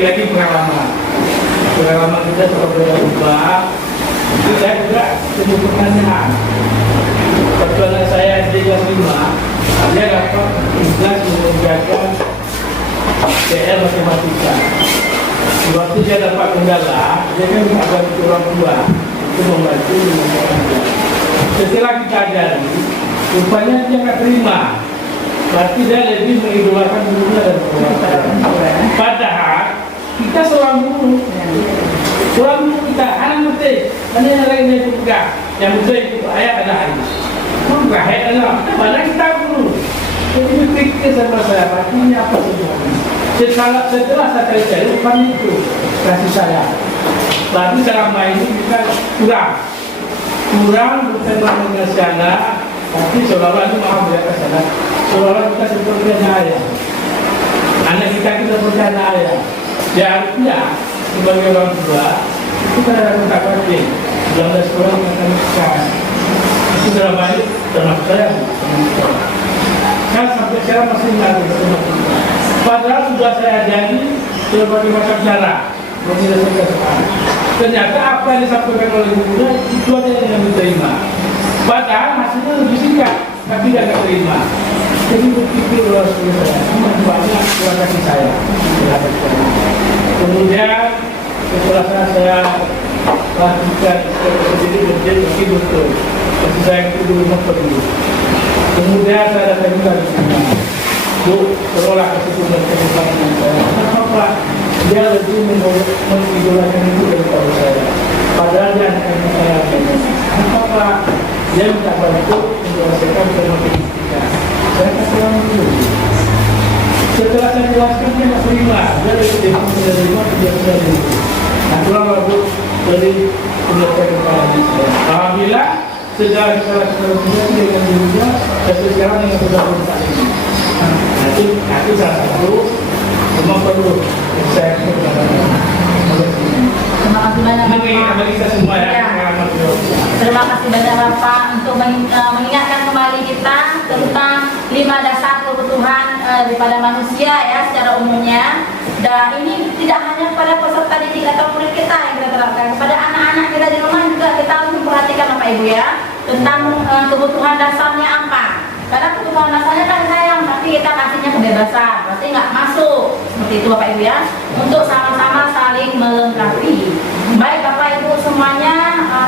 lagi pengalaman kita kalau berubah. Itu saya juga punya pertanyaan. Waktu anak saya SD kelas 5, dia dapat tugas mengerjakan PR matematika. Waktu dia dapat kendala, dia kan ada orang tua itu membantu mengerjakan. Setelah kita ajari, rupanya dia nggak terima. Berarti dia lebih mengidolakan gurunya dan orang. Padahal kita seorang guru, kita anak mesti, mana yang lain yang juga, yang mesti ikut ayat ada hari. Enggak ayat ada, mana kita guru. Jadi berpikir sama saya, artinya apa sebenarnya? Setelah saya cari rupanya itu kasih saya. Berarti selama ini kita kurang bukan mengenai anak, tapi seolah-olah itu maaf ya kesana. Seolah-olah kita seperti anak ayah. Anak kita seperti anak ayah. Seharusnya sebagai orang tua itu kan ada kontak batin. 19 orang yang akan nikah. Itu dalam baik termasuk saya. Kan sampai sekarang masih mengatur sama kita. Padahal sudah saya ajari berbagai macam cara menyelesaikan soal. Ternyata apa yang disampaikan oleh gurunya itu aja yang diterima. Padahal hasilnya lebih singkat, tapi tidak terima. Jadi berpikir luar saya, banyak luar kasih saya. Kemudian setelah saya lakukan sendiri menjadi betul. Kasih saya itu dulu perlu. Kemudian saya datang juga di sana. Bu, terolah ke situ dan kemudian saya. Kenapa? Dia lebih mengidolakan itu daripada saya. Padahal dia akan saya. Kenapa? Dia minta bantu menyelesaikan matematika. Saya kasih orang dulu. Setelah saya jelaskan dia tak terima. Dia lebih menerima dia sendiri. Nah, kurang bagus dari menyelesaikan matematika. Alhamdulillah, sejarah kita dengan dirinya, dan sekarang dengan saudara ini. Nanti salah satu semua perlu saya Terima kasih banyak Bapak. kita semua ya. Terima kasih banyak Bapak untuk mengingatkan kembali kita tentang 5 dasar kebutuhan daripada manusia ya secara umumnya. Dan ini tidak hanya pada peserta didik atau murid kita yang kita terapkan, kepada anak-anak kita di rumah juga kita harus memperhatikan Bapak Ibu ya tentang kebutuhan dasarnya apa. Karena kebutuhan dasarnya kan sayang, tapi kita kasihnya kebebasan, pasti nggak masuk seperti itu Bapak Ibu ya. Untuk sama-sama saling melengkapi. Baik Bapak Ibu semuanya,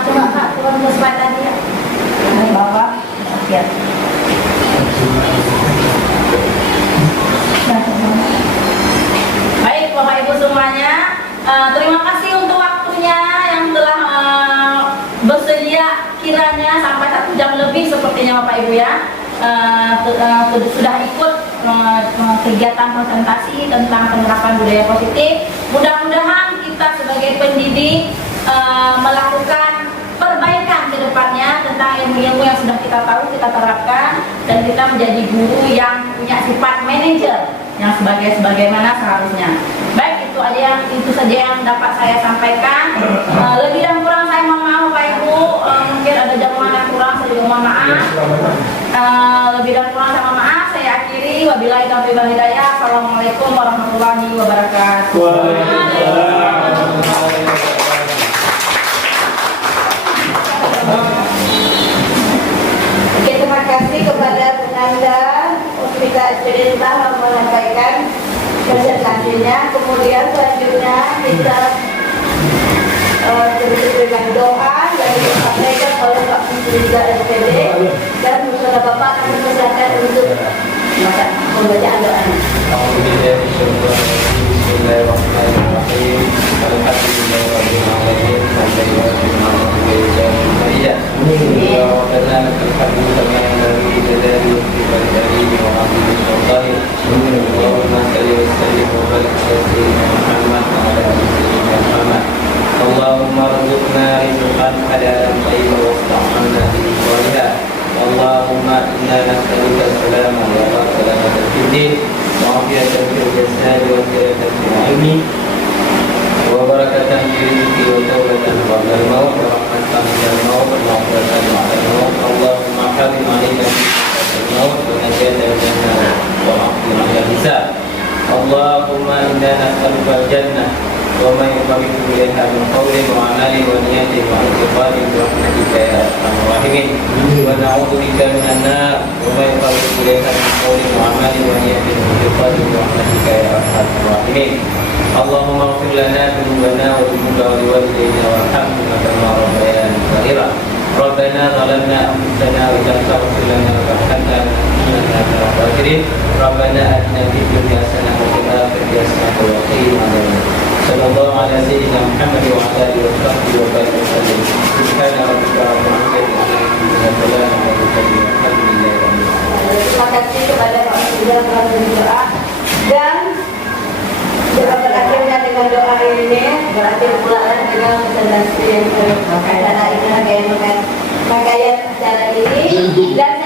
coba Kak turun ke slide tadi ya. Ini Bapak, ya. Baik Bapak Ibu semuanya, terima kasih untuk waktunya yang telah bersedia kiranya sampai 1 jam lebih sepertinya Bapak Ibu ya. Sudah ikut kegiatan presentasi tentang penerapan budaya positif. Mudah-mudahan kita sebagai pendidik melakukan perbaikan ke depannya tentang ilmu-ilmu yang sudah kita tahu, kita terapkan, dan kita menjadi guru yang punya sifat manajer yang sebagaimana seharusnya. Baik, itu saja yang dapat saya sampaikan. Lebih dan kurang saya mohon maaf Pak Ibu, mungkin ada jawaban yang kurang, saya juga mohon maaf. Lebih dan kurang saya mohon maaf. Saya akhiri, wabillahi taufiq wal hidayah. Assalamualaikum warahmatullahi wabarakatuh. Oke, terima kasih kepada penanda Universitas Cerita menyampaikan presentasinya. Kemudian selanjutnya kita berikan doa yang disampaikan oleh Pak Menteri SPD dan saudara Bapak akan dipersilakan untuk pembacaan doa. Allahumma rzuqna rizqan halalan thayyiban wasta'malna bihi shalihan. Allahumma inna nas'aluka salama wa salamatan fid din wa afiyatan fil jasad wa siratan fil ilmi wa barakatan fil rizqi wa tawbatan qabla al-maut wa rahmatan min al-maut wa maghfiratan ba'da al-maut. Allahumma harim alaina al-maut wa najatan min an-nar wa afina al-hisab. Allahumma inna nas'aluka نسألك الجنة وما يقرب إليها من قول وعمل ونية واعتقاد برحمتك يا أرحم الراحمين ونعوذ بك من النار وما يقرب إليها من قول وعمل ونية واعتقاد برحمتك يا أرحم الراحمين اللهم اغفر لنا ذنوبنا وذنوب والدينا وارحمهما كما ربيانا صغيرا ربنا ظلمنا أنفسنا وإن لم تغفر لنا وترحمنا لنكونن من الخاسرين ربنا آتنا في الدنيا حسنة وفي الآخرة حسنة وقنا عذاب النار صلى الله على سيدنا محمد وعلى آله وصحبه وبارك وسلم سبحان ربك رب العزة عما يصفون وسلام على المرسلين والحمد لله رب العالمين. Terima kasih kepada Pak Surya telah berdoa dan berakhirnya dengan doa ini berakhir pula dengan presentasi yang terkait dengan pakaian acara ini dan